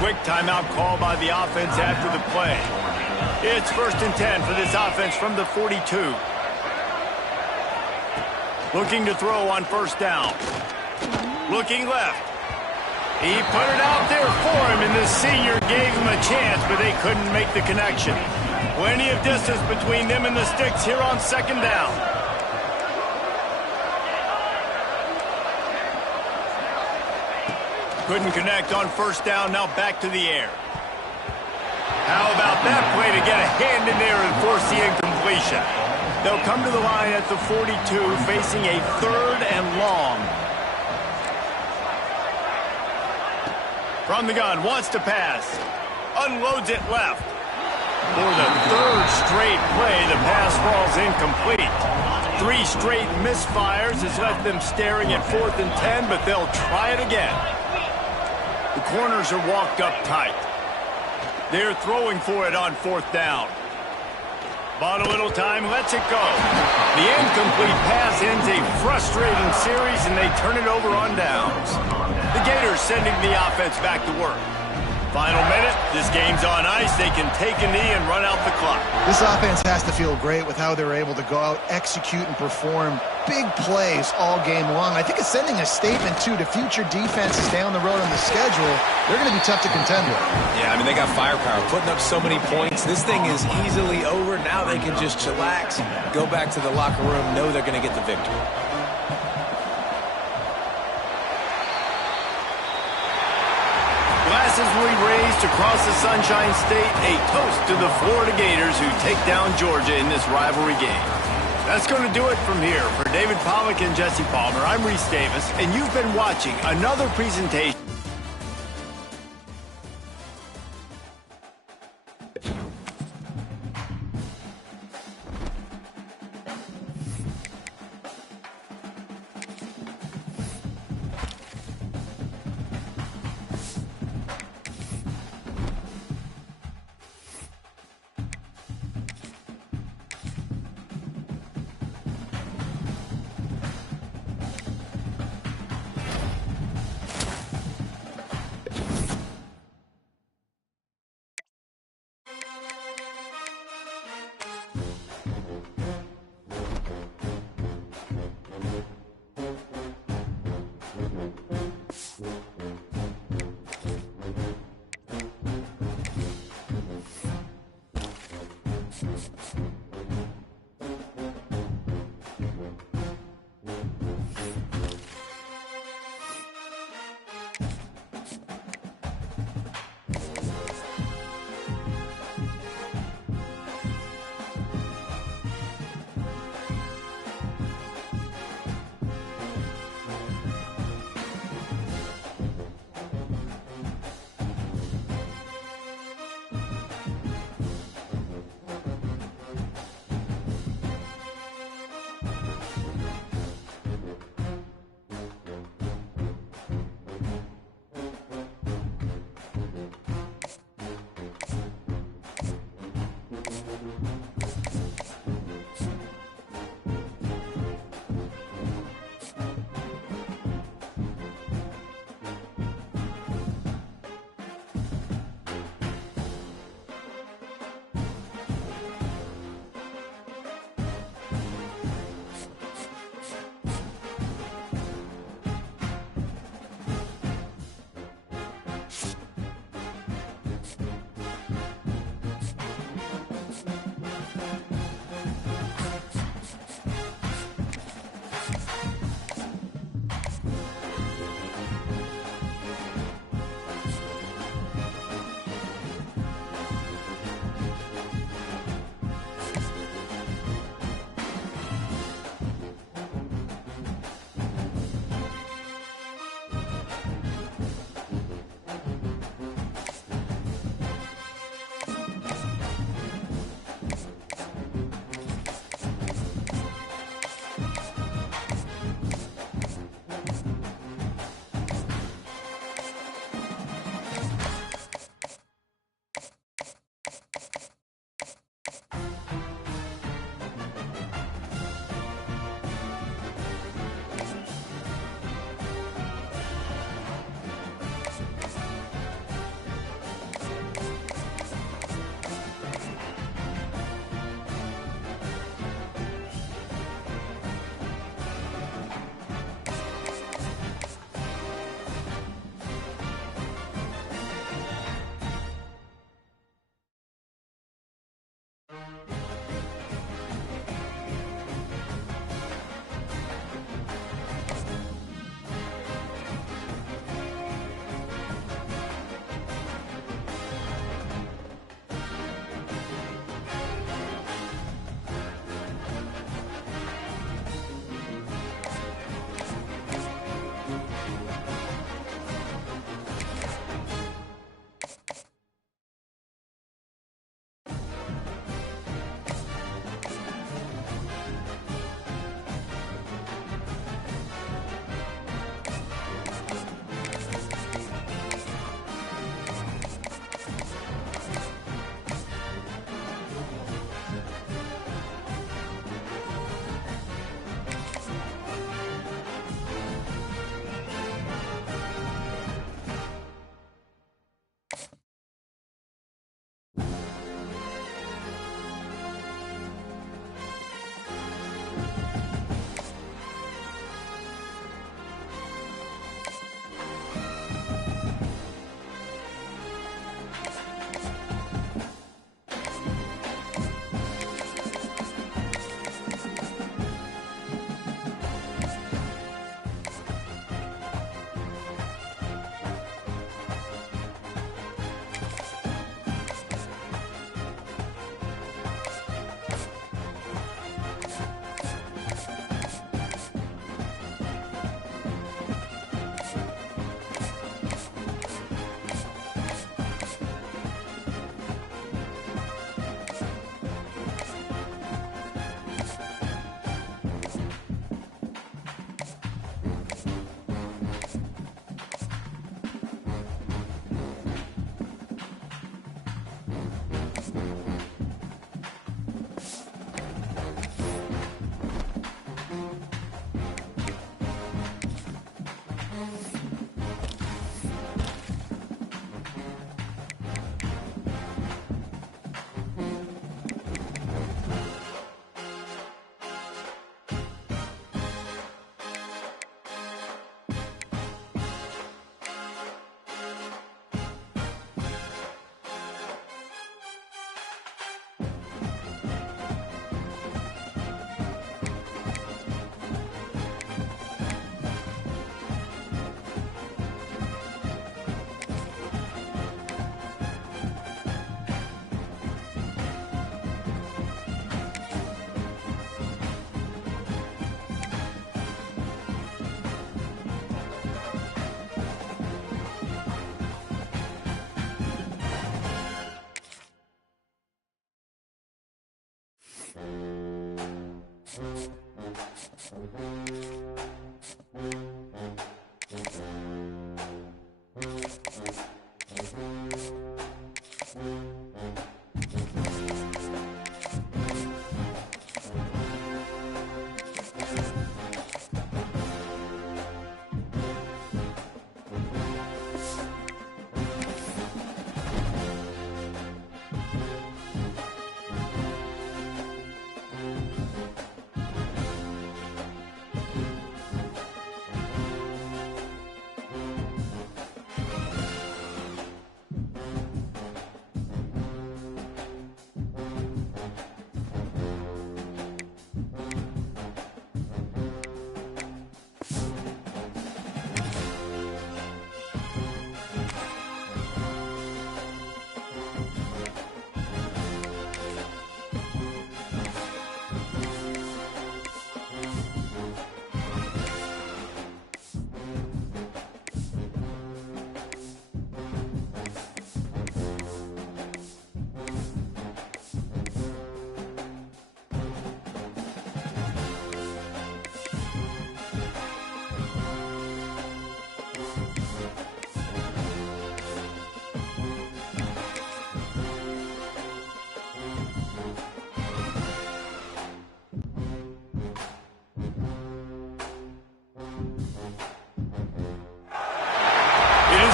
Quick timeout call by the offense after the play. It's 1st and 10 for this offense from the 42. Looking to throw on 1st down. Looking left. He put it out there for him, and the senior gave him a chance, but they couldn't make the connection. Plenty of distance between them and the sticks here on 2nd down. Couldn't connect on 1st down, now back to the air. How about that play to get a hand in there and force the incompletion? They'll come to the line at the 42, facing a 3rd and long. From the gun, wants to pass. Unloads it left. For the 3rd straight play, the pass falls incomplete. 3 straight misfires has left them staring at 4th and 10, but they'll try it again. The corners are walked up tight. They're throwing for it on 4th down. Bought a little time, lets it go. The incomplete pass ends a frustrating series, and they turn it over on downs. The Gators sending the offense back to work. Final minute, this game's on ice. They can take a knee and run out the clock. This offense has to feel great with how they're able to go out, execute, and perform big plays all game long. I think it's sending a statement, too, to future defenses down the road on the schedule. They're going to be tough to contend with. Yeah, I mean, they got firepower, putting up so many points. This thing is easily over. Now they can just chillax, go back to the locker room, know they're going to get the victory. Glasses will be raised across the Sunshine State, a toast to the Florida Gators who take down Georgia in this rivalry game. That's going to do it from here. For David Pollack and Jesse Palmer, I'm Reese Davis, and you've been watching another presentation.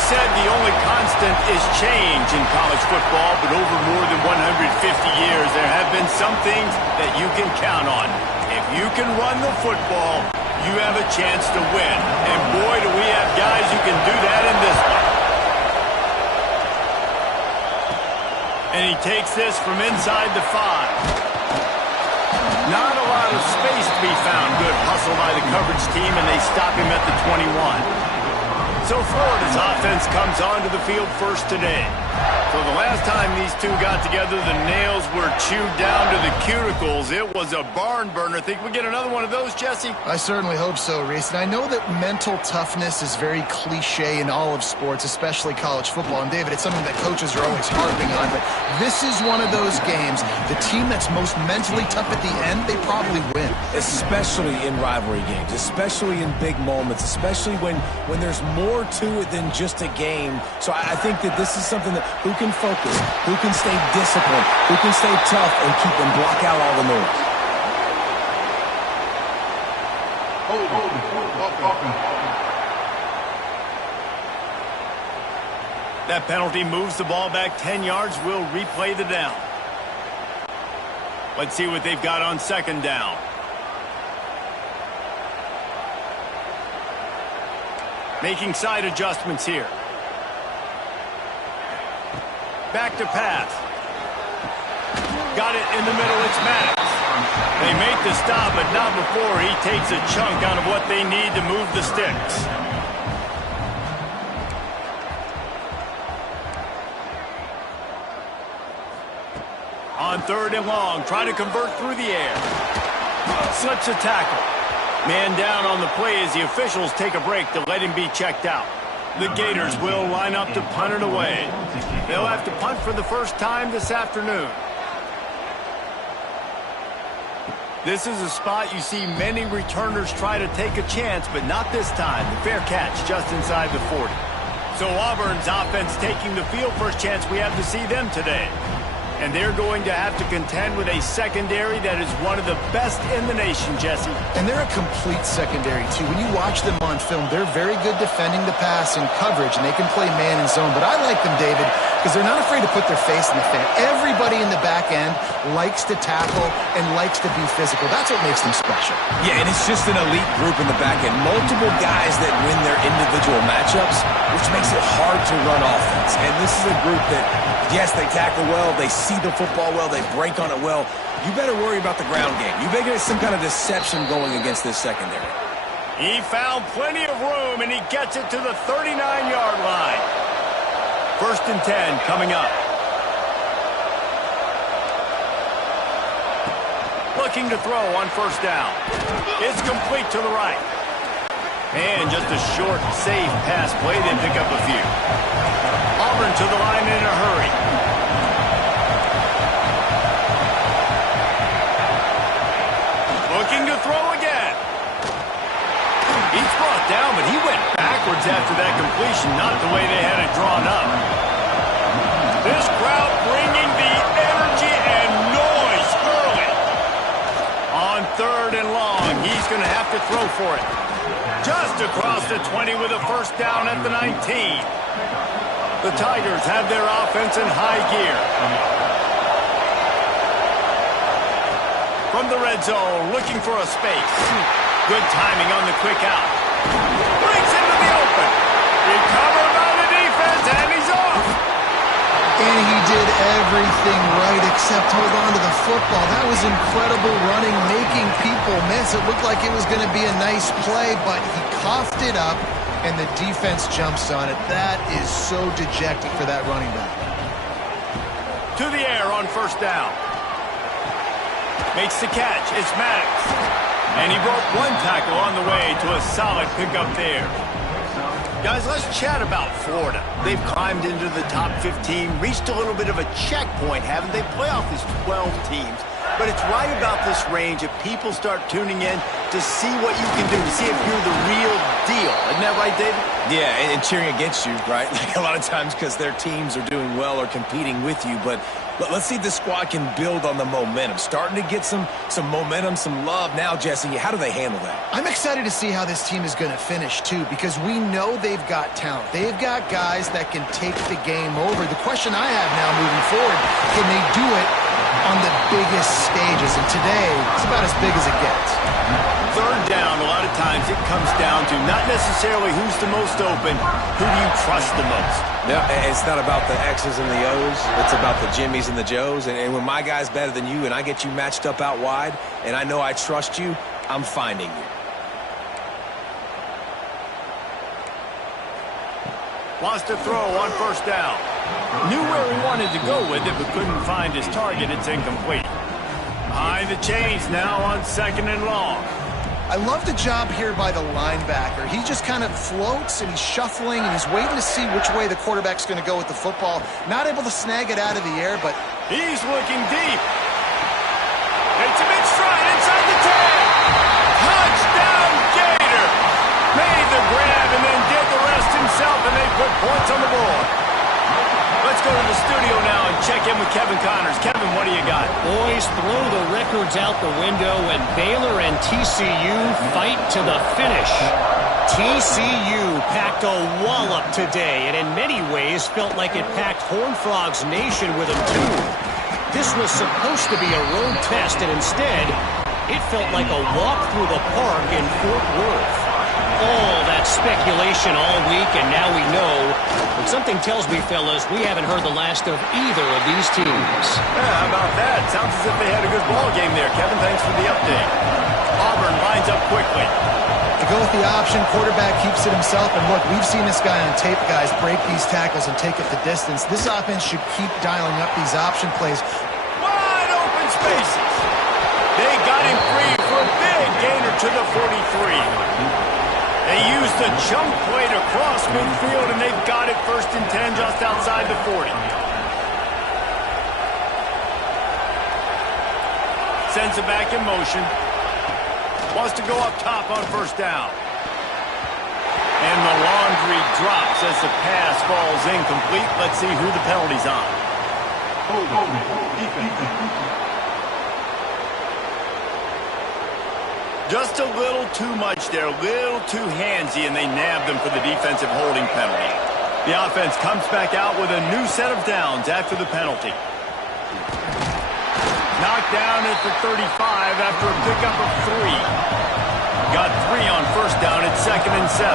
Said the only constant is change in college football, but over more than 150 years, there have been some things that you can count on. If you can run the football, you have a chance to win. And boy, do we have guys who can do that in this one. And he takes this from inside the 5. Not a lot of space to be found. Good hustle by the coverage team, and they stop him at the 21. So Florida's offense comes onto the field first today. So the last time these two got together, the nails were chewed down to the cuticles. It was a barn burner. Think we get another one of those, Jesse? I certainly hope so, Reese. And I know that mental toughness is very cliche in all of sports, especially college football. And, David, it's something that coaches are always harping on. But this is one of those games. The team that's most mentally tough at the end, they probably win. Especially in rivalry games, especially in big moments, especially when there's more to it than just a game. So I think that this is something that who can focus, who can stay disciplined, who can stay tough and keep and block out all the noise. That penalty moves the ball back 10 yards. We'll replay the down. Let's see what they've got on second down. Making side adjustments here. Back to pass. Got it in the middle. It's Maddox. They make the stop, but not before he takes a chunk out of what they need to move the sticks. On third and long, trying to convert through the air. Slips a tackle. Man down on the play as the officials take a break to let him be checked out. The Gators will line up to punt it away. They'll have to punt for the first time this afternoon. This is a spot you see many returners try to take a chance, but not this time. The fair catch just inside the 40. So Auburn's offense taking the field. First chance we have to see them today. And they're going to have to contend with a secondary that is one of the best in the nation, Jesse. And they're a complete secondary, too. When you watch them on film, they're very good defending the pass and coverage, and they can play man and zone. But I like them, David, because they're not afraid to put their face in the fan. Everybody in the back end likes to tackle and likes to be physical. That's what makes them special. Yeah, and it's just an elite group in the back end. Multiple guys that win their individual matchups, which makes it hard to run offense. And this is a group that, yes, they tackle well, they see the football well, they break on it well. You better worry about the ground game. You better get some kind of deception going against this secondary. He found plenty of room, and he gets it to the 39-yard line. First and 10 coming up. Looking to throw on first down. It's complete to the right. And just a short, safe pass play. They pick up a few. Auburn to the line in a hurry. not the way they had it drawn up. This crowd bringing the energy and noise early. On 3rd and long, he's going to have to throw for it. Just across the 20 with a first down at the 19. The Tigers have their offense in high gear. From the red zone, looking for a space. Good timing on the quick out. Breaks into the open. Recovered by the defense, and he's off. And he did everything right except hold on to the football. That was incredible running, making people miss. It looked like it was going to be a nice play, but he coughed it up, and the defense jumps on it. That is so dejecting for that running back. To the air on first down. Makes the catch. It's Maddox. And he broke one tackle on the way to a solid pickup there. Guys, let's chat about Florida. They've climbed into the top 15, reached a little bit of a checkpoint, haven't they? Playoff is 12 teams. But it's right about this range if people start tuning in to see what you can do, to see if you're the real deal. Isn't that right, David? Yeah, and cheering against you, right? Like a lot of times because their teams are doing well or competing with you. But let's see if this squad can build on the momentum. Starting to get some momentum, some love. Now, Jesse, how do they handle that? I'm excited to see how this team is going to finish, too, because we know they've got talent. They've got guys that can take the game over. The question I have now moving forward, can they do it on the biggest stages? And today, it's about as big as it gets. 3rd down, a lot of times it comes down to not necessarily who's the most open, who do you trust the most? Yeah, it's not about the X's and the O's. It's about the Jimmys and the Joes. And when my guy's better than you and I get you matched up out wide and I know I trust you, I'm finding you. Wants to throw on first down. Knew where he wanted to go with it, but couldn't find his target. It's incomplete. Behind the chains now on 2nd and long. I love the job here by the linebacker. He just kind of floats and he's shuffling and he's waiting to see which way the quarterback's going to go with the football. Not able to snag it out of the air, but he's looking deep. It's a mid-stride inside the 10. Touchdown, Gator. Made the grab and then did the rest himself, and they put points on the board. Let's go to the studio now and check in with Kevin Connors. Kevin, what do you got? Boys, throw the records out the window, and Baylor and TCU fight to the finish. TCU packed a wallop today, and in many ways felt like it packed Horned Frogs Nation with them, too. This was supposed to be a road test, and instead, it felt like a walk through the park in Fort Worth. All that speculation all week, and now we know. But something tells me, fellas, we haven't heard the last of either of these teams. Yeah, how about that? Sounds as if they had a good ball game there. Kevin, thanks for the update. Auburn lines up quickly. to go with the option, quarterback keeps it himself. And look, we've seen this guy on tape, guys, break these tackles and take it the distance. This offense should keep dialing up these option plays. Wide open spaces. They got him free for a big gainer to the 43. They used the chunk play to cross midfield, and they've got it 1st and 10 just outside the 40. Sends it back in motion. Wants to go up top on 1st down. And the laundry drops as the pass falls incomplete. Let's see who the penalty's on. Just a little too much there, a little too handsy, and they nabbed them for the defensive holding penalty. The offense comes back out with a new set of downs after the penalty. Knocked down at the 35 after a pickup of 3. Got 3 on 1st down at 2nd and 7.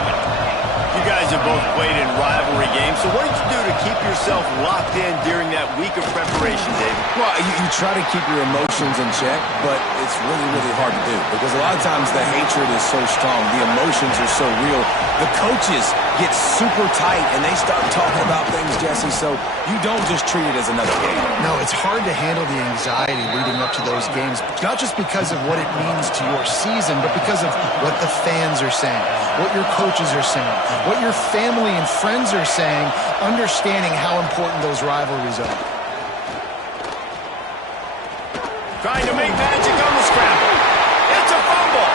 You guys have both played in rivalry games, so what did you do to keep yourself locked in during that week of preparation, David? Well, you try to keep your emotions in check, but it's really, really hard to do because a lot of times the hatred is so strong. The emotions are so real. The coaches get super tight, and they start talking about things, Jesse, so you don't just treat it as another game. No, it's hard to handle the anxiety leading up to those games, not just because of what it means to your season, but because of what the fans are saying, what your coaches are saying, what your family and friends are saying, understanding how important those rivalries are. Trying to make magic on the scramble. It's a fumble.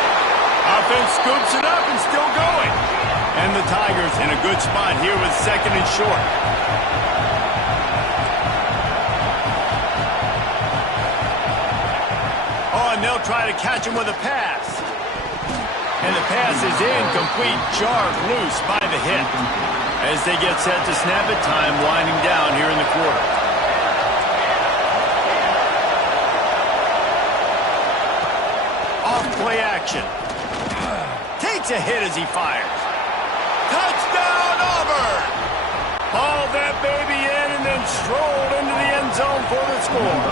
Offense scoops it up and still going. And the Tigers in a good spot here with second and short. Oh, and they'll try to catch him with a pass. And the pass is incomplete, jarred loose by the hit. As they get set to snap it, time winding down here in the quarter. Off play action. Takes a hit as he fires. Touchdown, Auburn! Hauled that baby in and then strolled into the end zone for the score.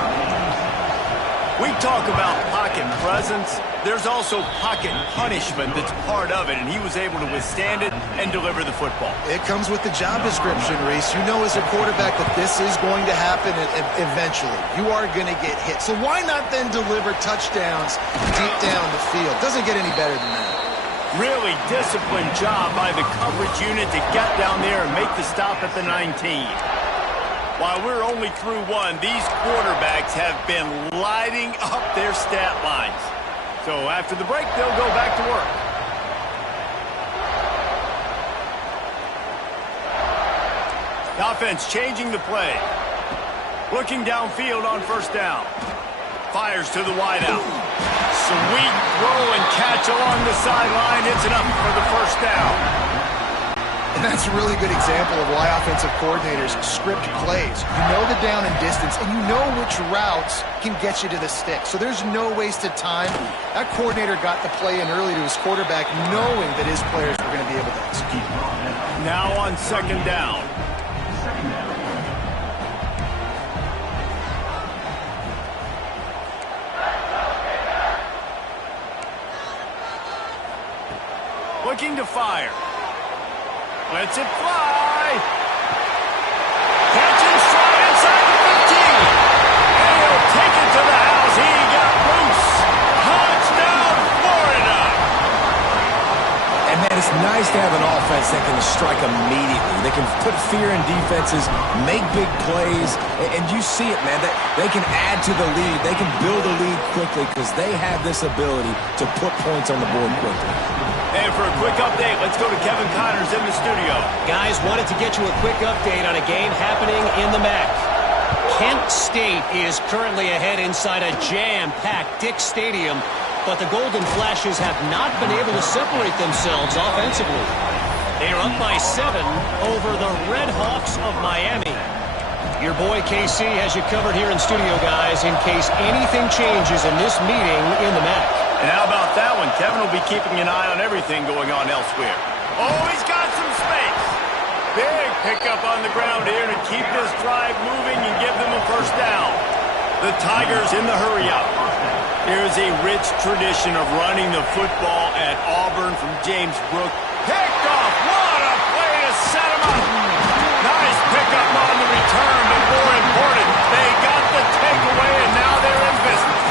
We talk about pocket presence. There's also pocket punishment that's part of it, and he was able to withstand it and deliver the football. It comes with the job description, Reese. You know as a quarterback that this is going to happen eventually. You are going to get hit. So why not then deliver touchdowns deep down the field? Doesn't get any better than that. Really disciplined job by the coverage unit to get down there and make the stop at the 19. While we're only through one, these quarterbacks have been lighting up their stat lines. So after the break, they'll go back to work. The offense changing the play. Looking downfield on first down. Fires to the wideout. Sweet throw and catch along the sideline. It's enough for the first down. And that's a really good example of why offensive coordinators script plays. You know the down and distance, and you know which routes can get you to the stick. So there's no wasted time. That coordinator got the play in early to his quarterback, knowing that his players were going to be able to execute. Now on second down. Looking to fire. Lets it fly. Catch and stride inside the 15. And he'll take it to the house. He got loose. Touchdown, Florida. And, man, it's nice to have an offense that can strike immediately. They can put fear in defenses, make big plays, and you see it, man. They can add to the lead. They can build a lead quickly because they have this ability to put points on the board quickly. And for a quick update, let's go to Kevin Connors in the studio. Guys, wanted to get you a quick update on a game happening in the MAC. Kent State is currently ahead inside a jam-packed Dick Stadium, but the Golden Flashes have not been able to separate themselves offensively. They are up by 7 over the Red Hawks of Miami. Your boy KC has you covered here in studio, guys, in case anything changes in this meeting in the MAC. And how about that one? Kevin will be keeping an eye on everything going on elsewhere. Oh, he's got some space. Big pickup on the ground here to keep this drive moving and give them a first down. The Tigers in the hurry-up. Here's a rich tradition of running the football at Auburn from James Brook. Picked off. What a play to set him up. Nice pickup on the return, but more important, they got the takeaway, and now they're in business.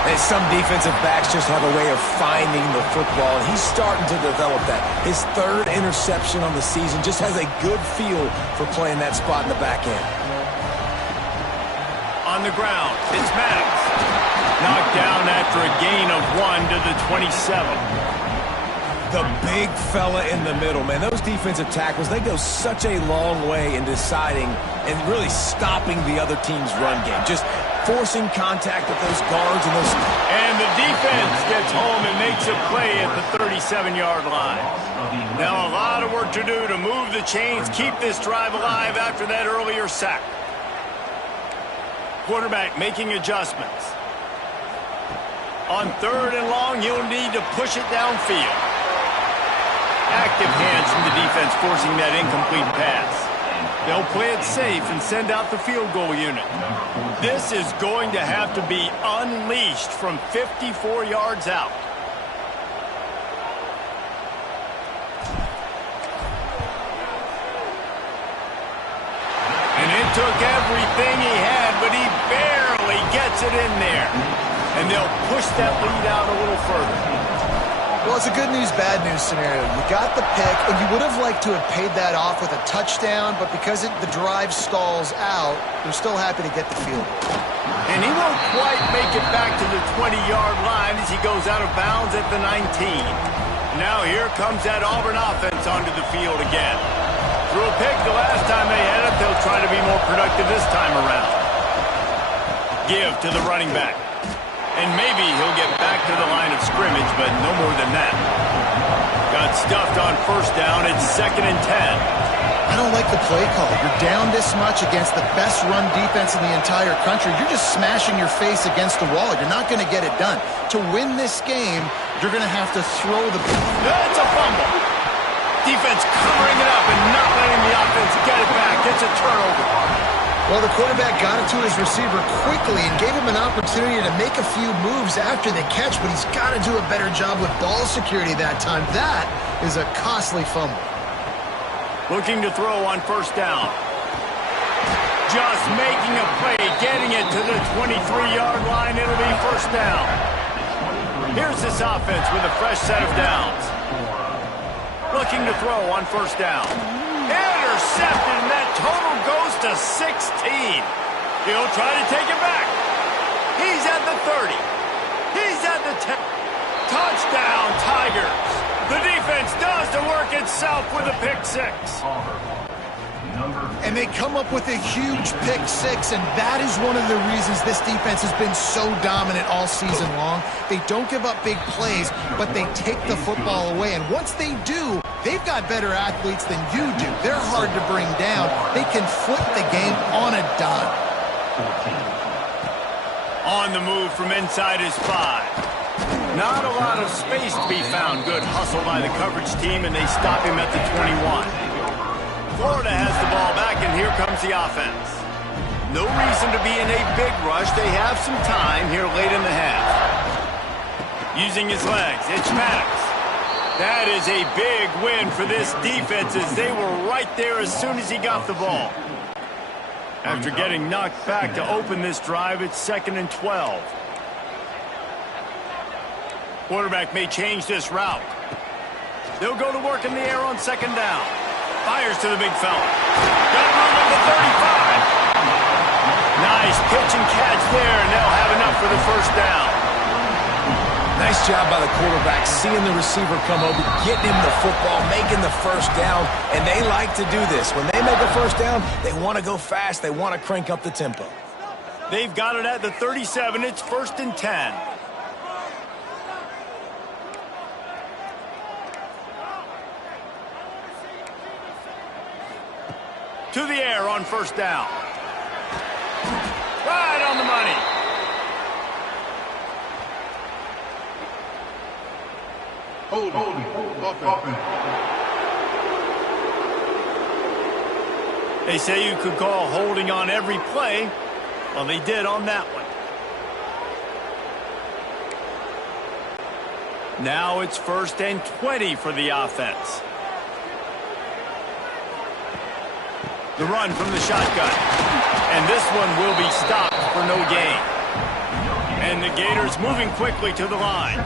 And some defensive backs just have a way of finding the football, and he's starting to develop that. His third interception on the season just has a good feel for playing that spot in the back end. On the ground, it's Maddox. Knocked down after a gain of 1 to the 27. The big fella in the middle, man. Those defensive tackles, they go such a long way in deciding and really stopping the other team's run game. Just forcing contact with those guards and those... And the defense gets home and makes a play at the 37-yard line. Now a lot of work to do to move the chains, keep this drive alive after that earlier sack. Quarterback making adjustments. On third and long, you'll need to push it downfield. Active hands from the defense forcing that incomplete pass. They'll play it safe and send out the field goal unit. This is going to have to be unleashed from 54 yards out. And it took everything he had, but he barely gets it in there. And they'll push that lead out a little further. Well, it's a good news, bad news scenario. You got the pick, and you would have liked to have paid that off with a touchdown, but because the drive stalls out, you're still happy to get the field goal. And he won't quite make it back to the 20-yard line as he goes out of bounds at the 19. Now here comes that Auburn offense onto the field again. Threw a pick the last time they had it. They'll try to be more productive this time around. Give to the running back. And maybe he'll get back to the line of scrimmage, but no more than that. Got stuffed on first down. It's 2nd and 10. I don't like the play call. You're down this much against the best run defense in the entire country. You're just smashing your face against the wall. You're not going to get it done. To win this game, you're going to have to throw the ball. That's a fumble. Defense covering it up and not letting the offense get it back. It's a turnover. Well, the quarterback got it to his receiver quickly and gave him an opportunity to make a few moves after the catch, but he's got to do a better job with ball security that time. That is a costly fumble. Looking to throw on first down. Just making a play, getting it to the 23-yard line. It'll be first down. Here's this offense with a fresh set of downs. Looking to throw on first down. Intercepted, and that total goes to 16. He'll try to take it back. He's at the 30. He's at the 10. Touchdown, Tigers. The defense does the work itself with a pick six. And they come up with a huge pick six, and that is one of the reasons this defense has been so dominant all season long. They don't give up big plays, but they take the football away. And once they do, they've got better athletes than you do. They're hard to bring down. They can flip the game on a dime. On the move from inside his 5. Not a lot of space to be found. Good hustle by the coverage team, and they stop him at the 21. Florida has the ball back, and here comes the offense. No reason to be in a big rush. They have some time here late in the half. Using his legs, it's Maddox. That is a big win for this defense as they were right there as soon as he got the ball. After getting knocked back to open this drive, it's 2nd and 12. Quarterback may change this route. They'll go to work in the air on 2nd down. Fires to the big fella. Got room at the 35. Nice pitch and catch there, and they'll have enough for the first down. Nice job by the quarterback, seeing the receiver come over, getting him the football, making the first down, and they like to do this. When they make a first down, they want to go fast. They want to crank up the tempo. They've got it at the 37. It's 1st and 10. To the air on first down. Right on the money. Holding. They say you could call holding on every play. Well, they did on that one. Now it's 1st and 20 for the offense. The run from the shotgun. And this one will be stopped for no gain. And the Gators moving quickly to the line.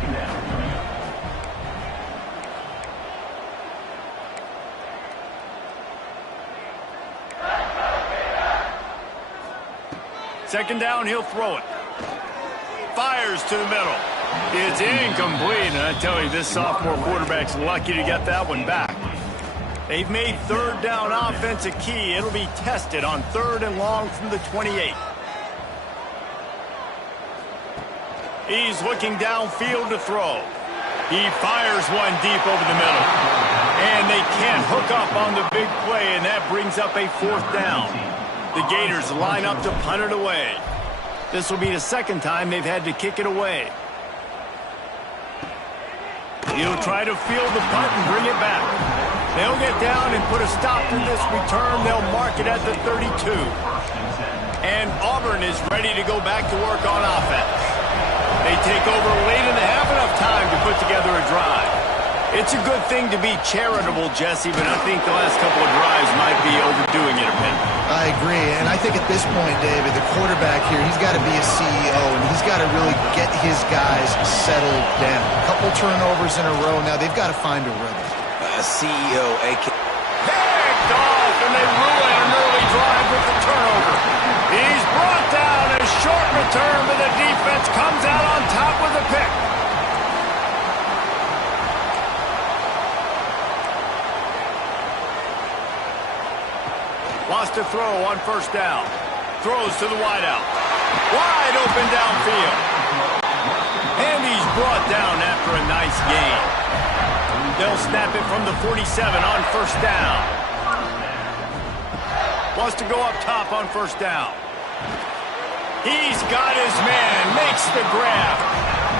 Second down, he'll throw it. Fires to the middle. It's incomplete, and I tell you, this sophomore quarterback's lucky to get that one back. They've made 3rd down offense a key. It'll be tested on 3rd and long from the 28. He's looking downfield to throw. He fires one deep over the middle. And they can't hook up on the big play, and that brings up a 4th down. The Gators line up to punt it away. This will be the 2nd time they've had to kick it away. He'll try to field the punt and bring it back. They'll get down and put a stop to this return. They'll mark it at the 32. And Auburn is ready to go back to work on offense. They take over late in the half, enough time to put together a drive. It's a good thing to be charitable, Jesse, but I think the last couple of drives might be overdoing it a bit. I agree, and I think at this point, David, the quarterback here, he's got to be a CEO, and he's got to really get his guys settled down. A couple turnovers in a row. Now they've got to find a rhythm. CEO, a.k.a. Picked off, and they ruin an early drive with the turnover. He's brought down, a short return, but the defense comes out on top with a pick. to throw on first down. Throws to the wideout. Wide open downfield. And he's brought down after a nice gain. They'll snap it from the 47 on first down. Wants to go up top on first down. He's got his man. Makes the grab.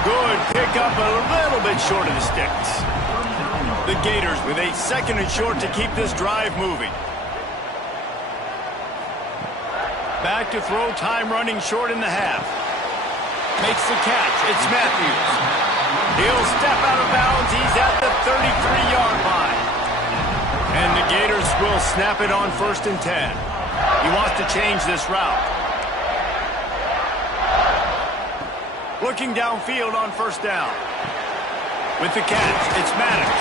Good pickup, a little bit short of the sticks. The Gators with a 2nd and short to keep this drive moving. Back to throw, time running short in the half. Makes the catch. It's Matthews. He'll step out of bounds. He's at the 33-yard line. And the Gators will snap it on 1st and 10. He wants to change this route. Looking downfield on first down. With the catch, it's Maddox.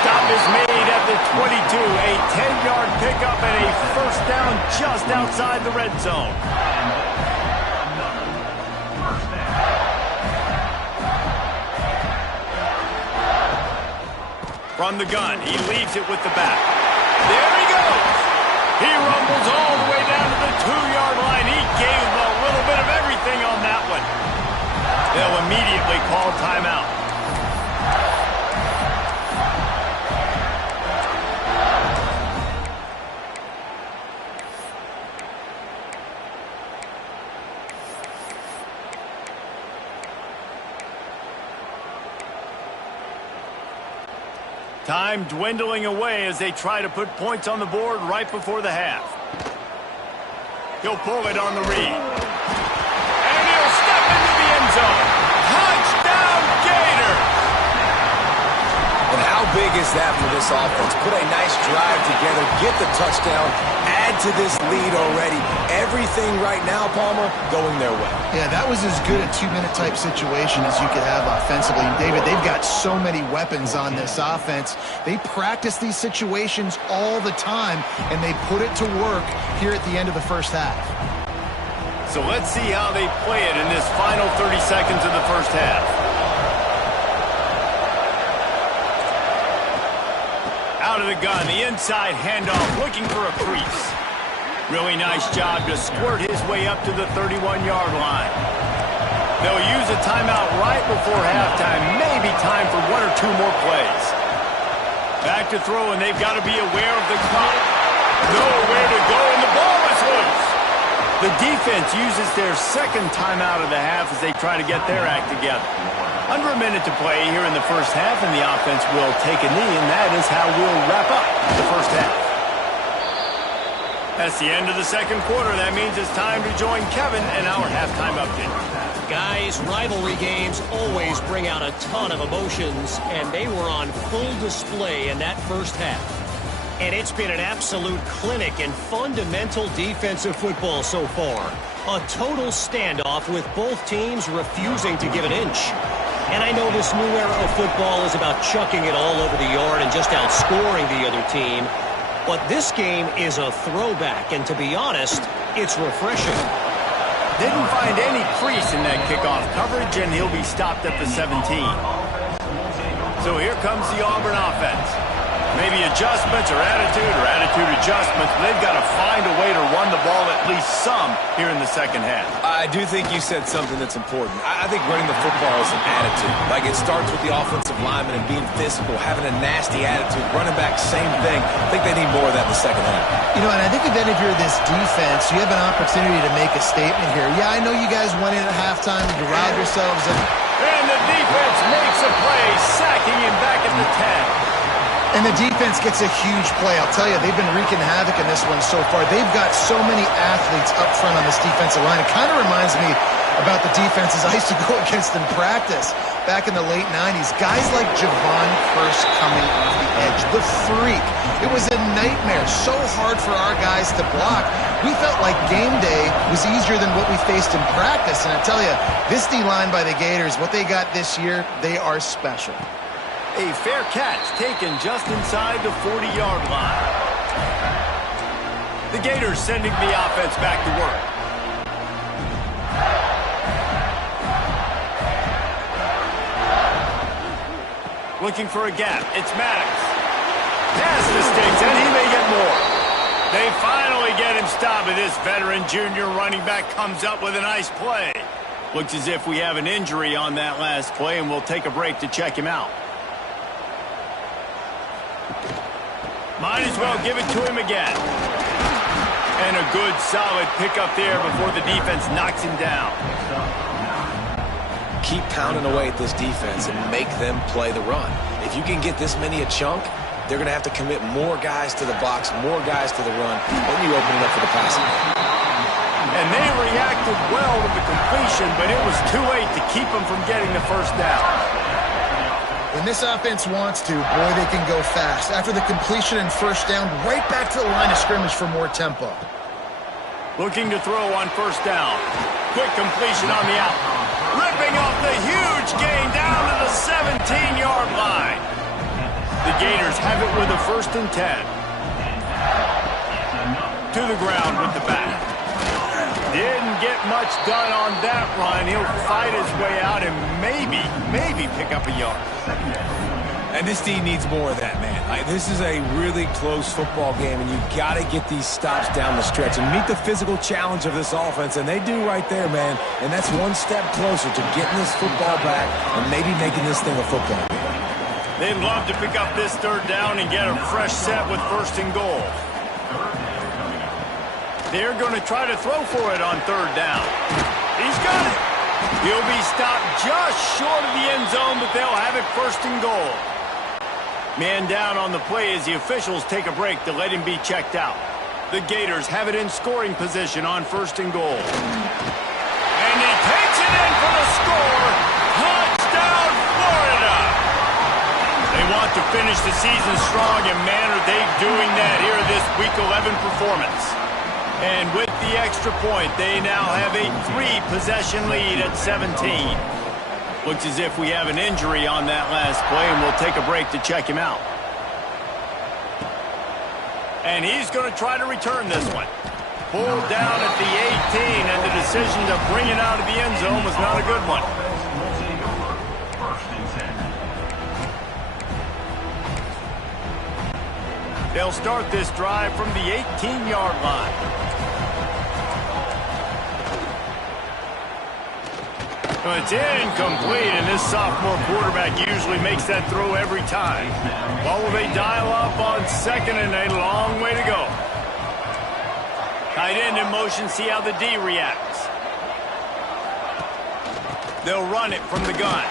Stop is made at the 22. A 10-yard pickup and a first down just outside the red zone. From the gun, he leaves it with the back. There he goes. He rumbles all the way down to the 2-yard line. He gave a little bit of everything on that one. They'll immediately call timeout. Time dwindling away as they try to put points on the board right before the half. He'll pull it on the read. And he'll step into the end zone. Touchdown, Gators! And how big is that for this offense? Put a nice drive together, get the touchdown, add to this lead already. Everything right now, Palmer, going their way. Yeah, that was as good a 2-minute type situation as you could have offensively. And David, they've got so many weapons on this offense. They practice these situations all the time, and they put it to work here at the end of the first half. So let's see how they play it in this final 30 seconds of the first half. Out of the gun, the inside handoff, looking for a crease. Really nice job to squirt his way up to the 31-yard line. They'll use a timeout right before halftime. Maybe time for 1 or 2 more plays. Back to throw, and they've got to be aware of the clock. Nowhere to go, and the ball is loose. The defense uses their 2nd timeout of the half as they try to get their act together. Under a minute to play here in the first half, and the offense will take a knee, and that is how we'll wrap up the first half. That's the end of the 2nd quarter. That means it's time to join Kevin and our halftime update. Guys, rivalry games always bring out a ton of emotions, and they were on full display in that first half. And it's been an absolute clinic in fundamental defensive football so far. A total standoff with both teams refusing to give an inch. And I know this new era of football is about chucking it all over the yard and just outscoring the other team. But this game is a throwback, and to be honest, it's refreshing. Didn't find any crease in that kickoff coverage, and he'll be stopped at the 17. So here comes the Auburn offense. Maybe adjustments or attitude adjustments, but they've got to find a way to run the ball at least some here in the second half. I do think you said something that's important. I think running the football is an attitude. Like, it starts with the offensive lineman and being physical, having a nasty attitude. Running back, same thing. I think they need more of that in the second half. You know, and I think if you're this defense, you have an opportunity to make a statement here. Yeah, I know you guys went in at halftime, you riled yourselves up. And the defense makes a play, sacking him back at the 10. And the defense gets a huge play. I'll tell you, they've been wreaking havoc in this one so far. They've got so many athletes up front on this defensive line. It kind of reminds me about the defenses I used to go against in practice back in the late 90s. Guys like Javon Curse coming off the edge. The freak. It was a nightmare. So hard for our guys to block. We felt like game day was easier than what we faced in practice. And I tell you, this D-line by the Gators, what they got this year, they are special. A fair catch taken just inside the 40-yard line. The Gators sending the offense back to work. Looking for a gap. It's Maddox. Pass the sticks, and he may get more. They finally get him stopped, and this veteran junior running back comes up with a nice play. Looks as if we have an injury on that last play, and we'll take a break to check him out. Might as well give it to him again. And a good, solid pickup there before the defense knocks him down. Keep pounding away at this defense and make them play the run. If you can get this many a chunk, they're going to have to commit more guys to the box, more guys to the run, then you open it up for the passing game. And they reacted well with the completion, but it was too late to keep them from getting the first down. When this offense wants to, boy, they can go fast. After the completion and first down, right back to the line of scrimmage for more tempo. Looking to throw on first down. Quick completion on the out. Ripping off the huge gain down to the 17-yard line. The Gators have it with a 1st and 10. To the ground with the back. Didn't get much done on that run. He'll fight his way out and maybe pick up a yard. And this team needs more of that, man. This is a really close football game, and you got to get these stops down the stretch and meet the physical challenge of this offense, and they do right there, man. And that's one step closer to getting this football back and maybe making this thing a football game. They'd love to pick up this 3rd down and get a fresh set with 1st and goal. They're going to try to throw for it on 3rd down. He's got it. He'll be stopped just short of the end zone, but they'll have it 1st and goal. Man down on the play as the officials take a break to let him be checked out. The Gators have it in scoring position on 1st and goal. And he takes it in for the score. Touchdown, Florida! They want to finish the season strong, and man, are they doing that here in this Week 11 performance. And with the extra point, they now have a 3-possession lead at 17. Looks as if we have an injury on that last play, and we'll take a break to check him out. And he's going to try to return this one. Pulled down at the 18, and the decision to bring it out of the end zone was not a good one. They'll start this drive from the 18-yard line. It's incomplete, and this sophomore quarterback usually makes that throw every time. What will they dial up on 2nd and a long way to go? Tight end in motion, see how the D reacts. They'll run it from the gun.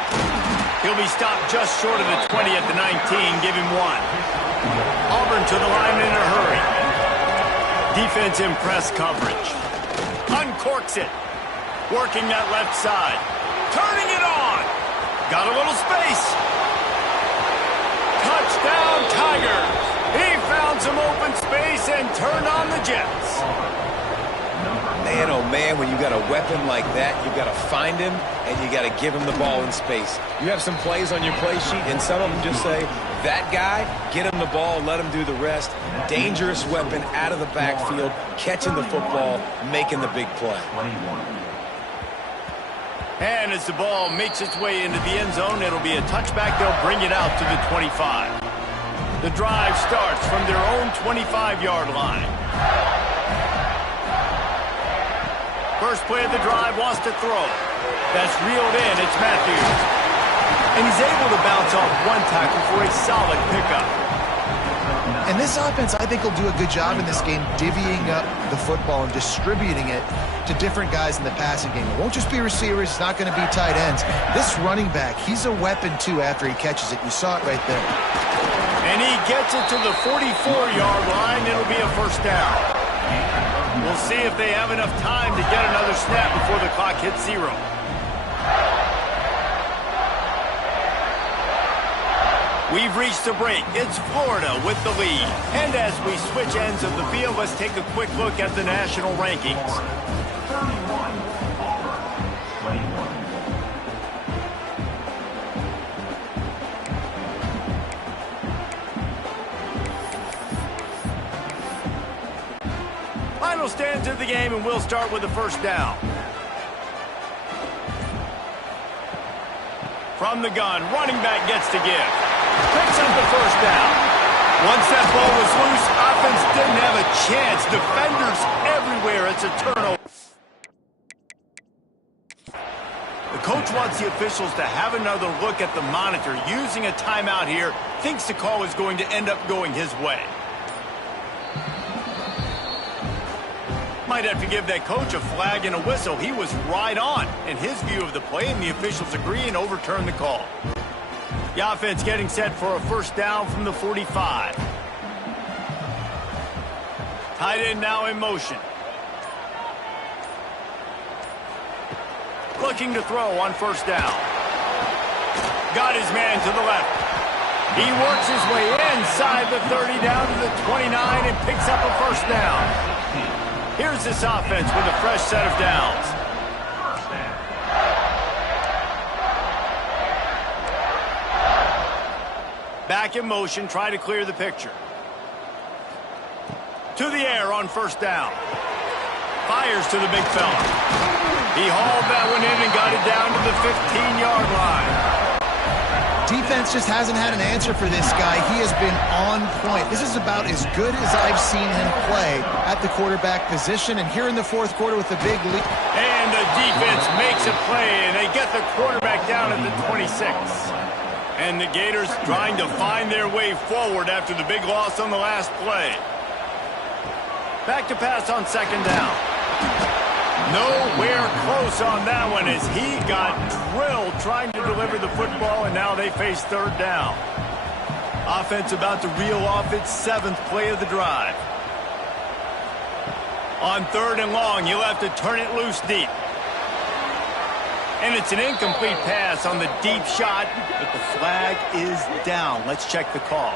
He'll be stopped just short of the 20 at the 19, give him 1. Auburn to the line in a hurry. Defense in press coverage. Uncorks it. Working that left side. Turning it on. Got a little space. Touchdown, Tigers. He found some open space and turned on the Jets. Man, oh man, when you got a weapon like that, you got to find him and you got to give him the ball in space. You have some plays on your play sheet, and some of them just say, that guy, get him the ball, let him do the rest. Dangerous weapon out of the backfield, catching the football, making the big play. And as the ball makes its way into the end zone, it'll be a touchback. They'll bring it out to the 25. The drive starts from their own 25-yard line. First play of the drive, wants to throw. That's reeled in. It's Matthews. And he's able to bounce off one tackle for a solid pickup. And this offense, I think, will do a good job in this game divvying up the football and distributing it to different guys in the passing game. It won't just be receivers. It's not going to be tight ends. This running back, he's a weapon, too, after he catches it. You saw it right there. And he gets it to the 44-yard line. It'll be a 1st down. We'll see if they have enough time to get another snap before the clock hits 0. We've reached the break. It's Florida with the lead. And as we switch ends of the field, let's take a quick look at the national rankings. 31, Auburn, 21. Final stands of the game, and we'll start with the 1st down. From the gun, running back gets to give. Picks up the 1st down. Once that ball was loose, offense didn't have a chance. Defenders everywhere. It's a turnover. The coach wants the officials to have another look at the monitor. Using a timeout here, thinks the call is going to end up going his way. Might have to give that coach a flag and a whistle. He was right on in his view of the play, and the officials agree and overturn the call. The offense getting set for a first down from the 45. Tight end now in motion. Looking to throw on first down. Got his man to the left. He works his way inside the 30 down to the 29 and picks up a first down. Here's this offense with a fresh set of downs. Back in motion, try to clear the picture. To the air on first down. Fires to the big fella. He hauled that one in and got it down to the 15-yard line. Defense just hasn't had an answer for this guy. He has been on point. This is about as good as I've seen him play at the quarterback position. And here in the fourth quarter with the big lead. And the defense makes a play, and they get the quarterback down at the 26. And the Gators trying to find their way forward after the big loss on the last play. Back to pass on second down. Nowhere close on that one as he got drilled trying to deliver the football, and now they face third down. Offense about to reel off its 7th play of the drive. On third and long, you'll have to turn it loose deep. And it's an incomplete pass on the deep shot, but the flag is down. Let's check the call.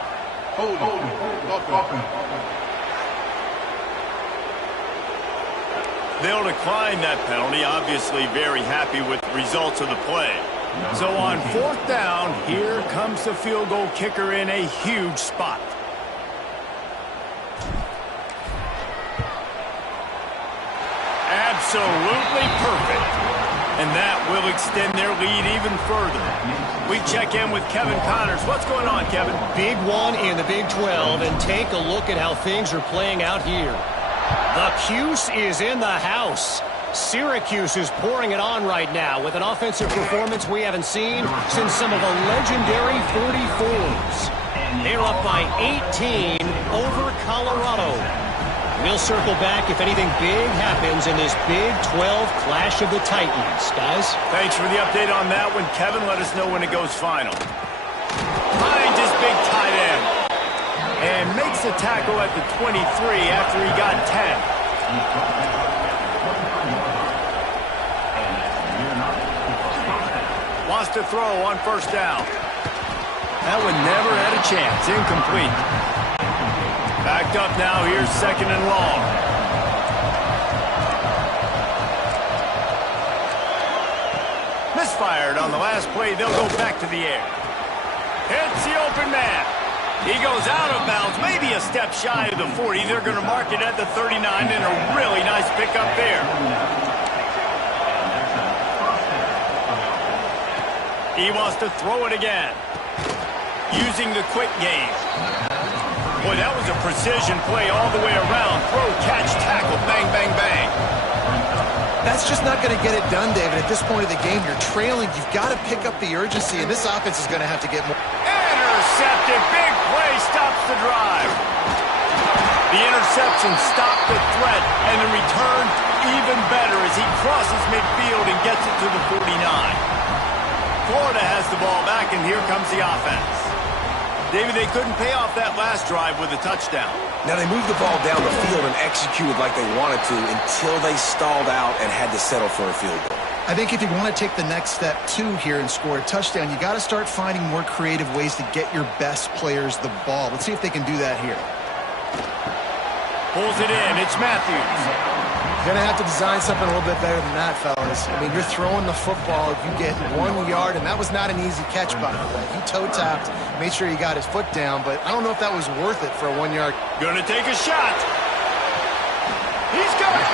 They'll decline that penalty, obviously very happy with the results of the play. So on fourth down, here comes the field goal kicker in a huge spot. Absolutely perfect. And that will extend their lead even further. We check in with Kevin Connors. What's going on, Kevin? Big one in the Big 12, and take a look at how things are playing out here. The Cuse is in the house. Syracuse is pouring it on right now with an offensive performance we haven't seen since some of the legendary 44s. They're up by 18 over Colorado. We'll circle back if anything big happens in this Big 12 clash of the Titans. Guys? Thanks for the update on that one, Kevin. Let us know when it goes final. Finds his big tight end. And makes the tackle at the 23 after he got 10. Wants to throw on first down. That one never had a chance. Incomplete. Backed up now. Here's second and long. Misfired on the last play. They'll go back to the air. Hits the open man. He goes out of bounds, maybe a step shy of the 40. They're going to mark it at the 39, and a really nice pickup there. He wants to throw it again. Using the quick game. Boy, that was a precision play all the way around. Throw, catch, tackle, bang, bang, bang. That's just not going to get it done, David. At this point of the game, you're trailing. You've got to pick up the urgency, and this offense is going to have to get more. Intercepted. Big play stops the drive. The interception stopped the threat, and the return even better as he crosses midfield and gets it to the 49. Florida has the ball back, and here comes the offense. David, they couldn't pay off that last drive with a touchdown. Now, they moved the ball down the field and executed like they wanted to until they stalled out and had to settle for a field goal. I think if you want to take the next step, too, here and score a touchdown, you got to start finding more creative ways to get your best players the ball. Let's see if they can do that here. Pulls it in. It's Matthews. You're going to have to design something a little bit better than that, fellas. I mean, you're throwing the football. You get 1 yard, and that was not an easy catch, by the way. He toe-tapped, made sure he got his foot down, but I don't know if that was worth it for a 1 yard. Gonna take a shot. He's got it.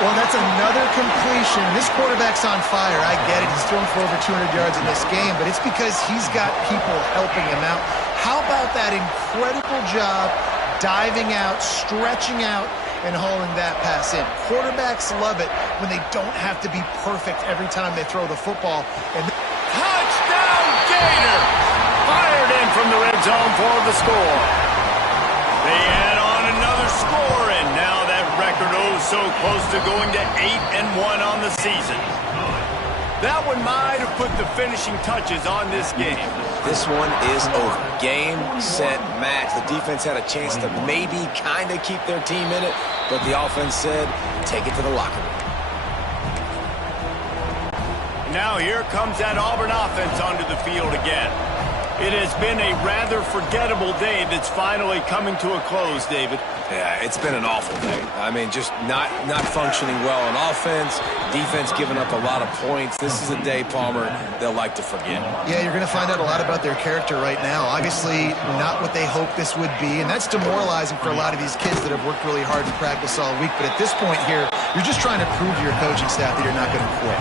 Well, that's another completion. This quarterback's on fire. I get it. He's thrown for over 200 yards in this game, but it's because he's got people helping him out. How about that incredible job diving out, stretching out, and hauling that pass in? Quarterbacks love it when they don't have to be perfect every time they throw the football. And touchdown, Gator! Fired in from the red zone for the score. They add on another score, and now that record so close to going to 8-1 on the season. That one might have put the finishing touches on this game. This one is over. Game, set, match. The defense had a chance to maybe kind of keep their team in it, but the offense said, take it to the locker room. Now here comes that Auburn offense onto the field again. It has been a rather forgettable day that's finally coming to a close, David. Yeah, it's been an awful day. I mean, just not functioning well on offense, defense giving up a lot of points. This is a day, Palmer, they'll like to forget. Yeah, you're going to find out a lot about their character right now. Obviously, not what they hoped this would be, and that's demoralizing for a lot of these kids that have worked really hard in practice all week. But at this point here, you're just trying to prove to your coaching staff that you're not going to quit.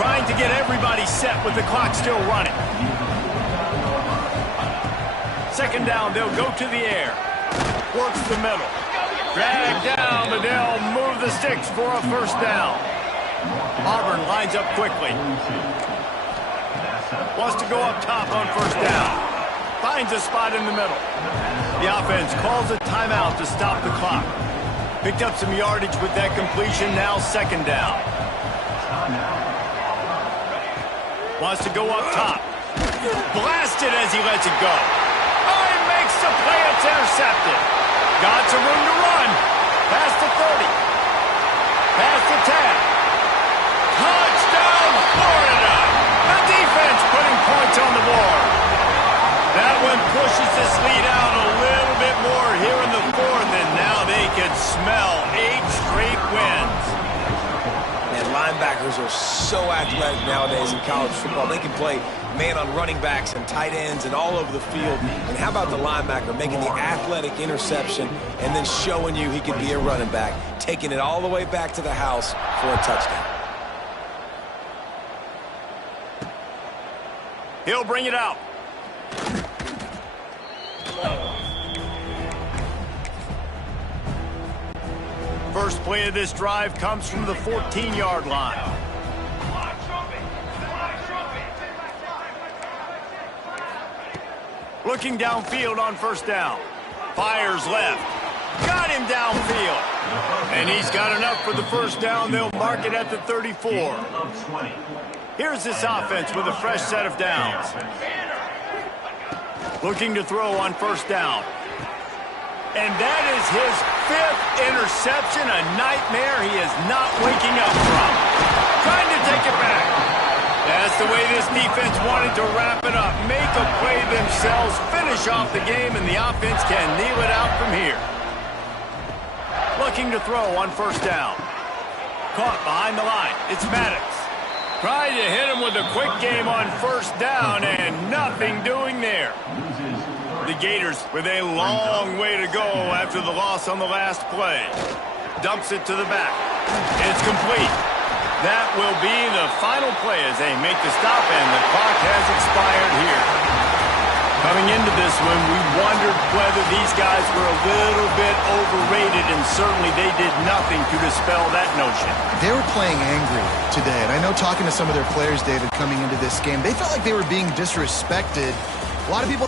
Trying to get everybody set with the clock still running. Second down, they'll go to the air. Works the middle. Drag down, but they'll move the sticks for a first down. Auburn lines up quickly. Wants to go up top on first down. Finds a spot in the middle. The offense calls a timeout to stop the clock. Picked up some yardage with that completion, now second down. Wants to go up top. Blasted as he lets it go. The play, it's intercepted. Got some room to run. Past the 30. Past the 10. Touchdown, Florida. The defense putting points on the board. That one pushes this lead out a little bit more here in the fourth, and now they can smell 8 straight wins. And linebackers are so athletic nowadays in college football. They can play man on running backs and tight ends and all over the field. And how about the linebacker making the athletic interception and then showing you he could be a running back, taking it all the way back to the house for a touchdown. He'll bring it out. First play of this drive comes from the 14-yard line. Looking downfield on first down. Fires left. Got him downfield. And he's got enough for the first down. They'll mark it at the 34. Here's this offense with a fresh set of downs. Looking to throw on first down. And that is his 5th interception, a nightmare he is not waking up from. Trying to take it back. That's the way this defense wanted to wrap it up. Make a play themselves, finish off the game, and the offense can kneel it out from here. Looking to throw on first down. Caught behind the line. It's Maddox. Trying to hit him with a quick game on first down, and nothing doing there. The Gators with a long way to go after the loss on the last play. Dumps it to the back. It's complete. That will be the final play as they make the stop, and the clock has expired here. Coming into this one, we wondered whether these guys were a little bit overrated, and certainly they did nothing to dispel that notion. They were playing angry today, and I know talking to some of their players, David, coming into this game, they felt like they were being disrespected. A lot of people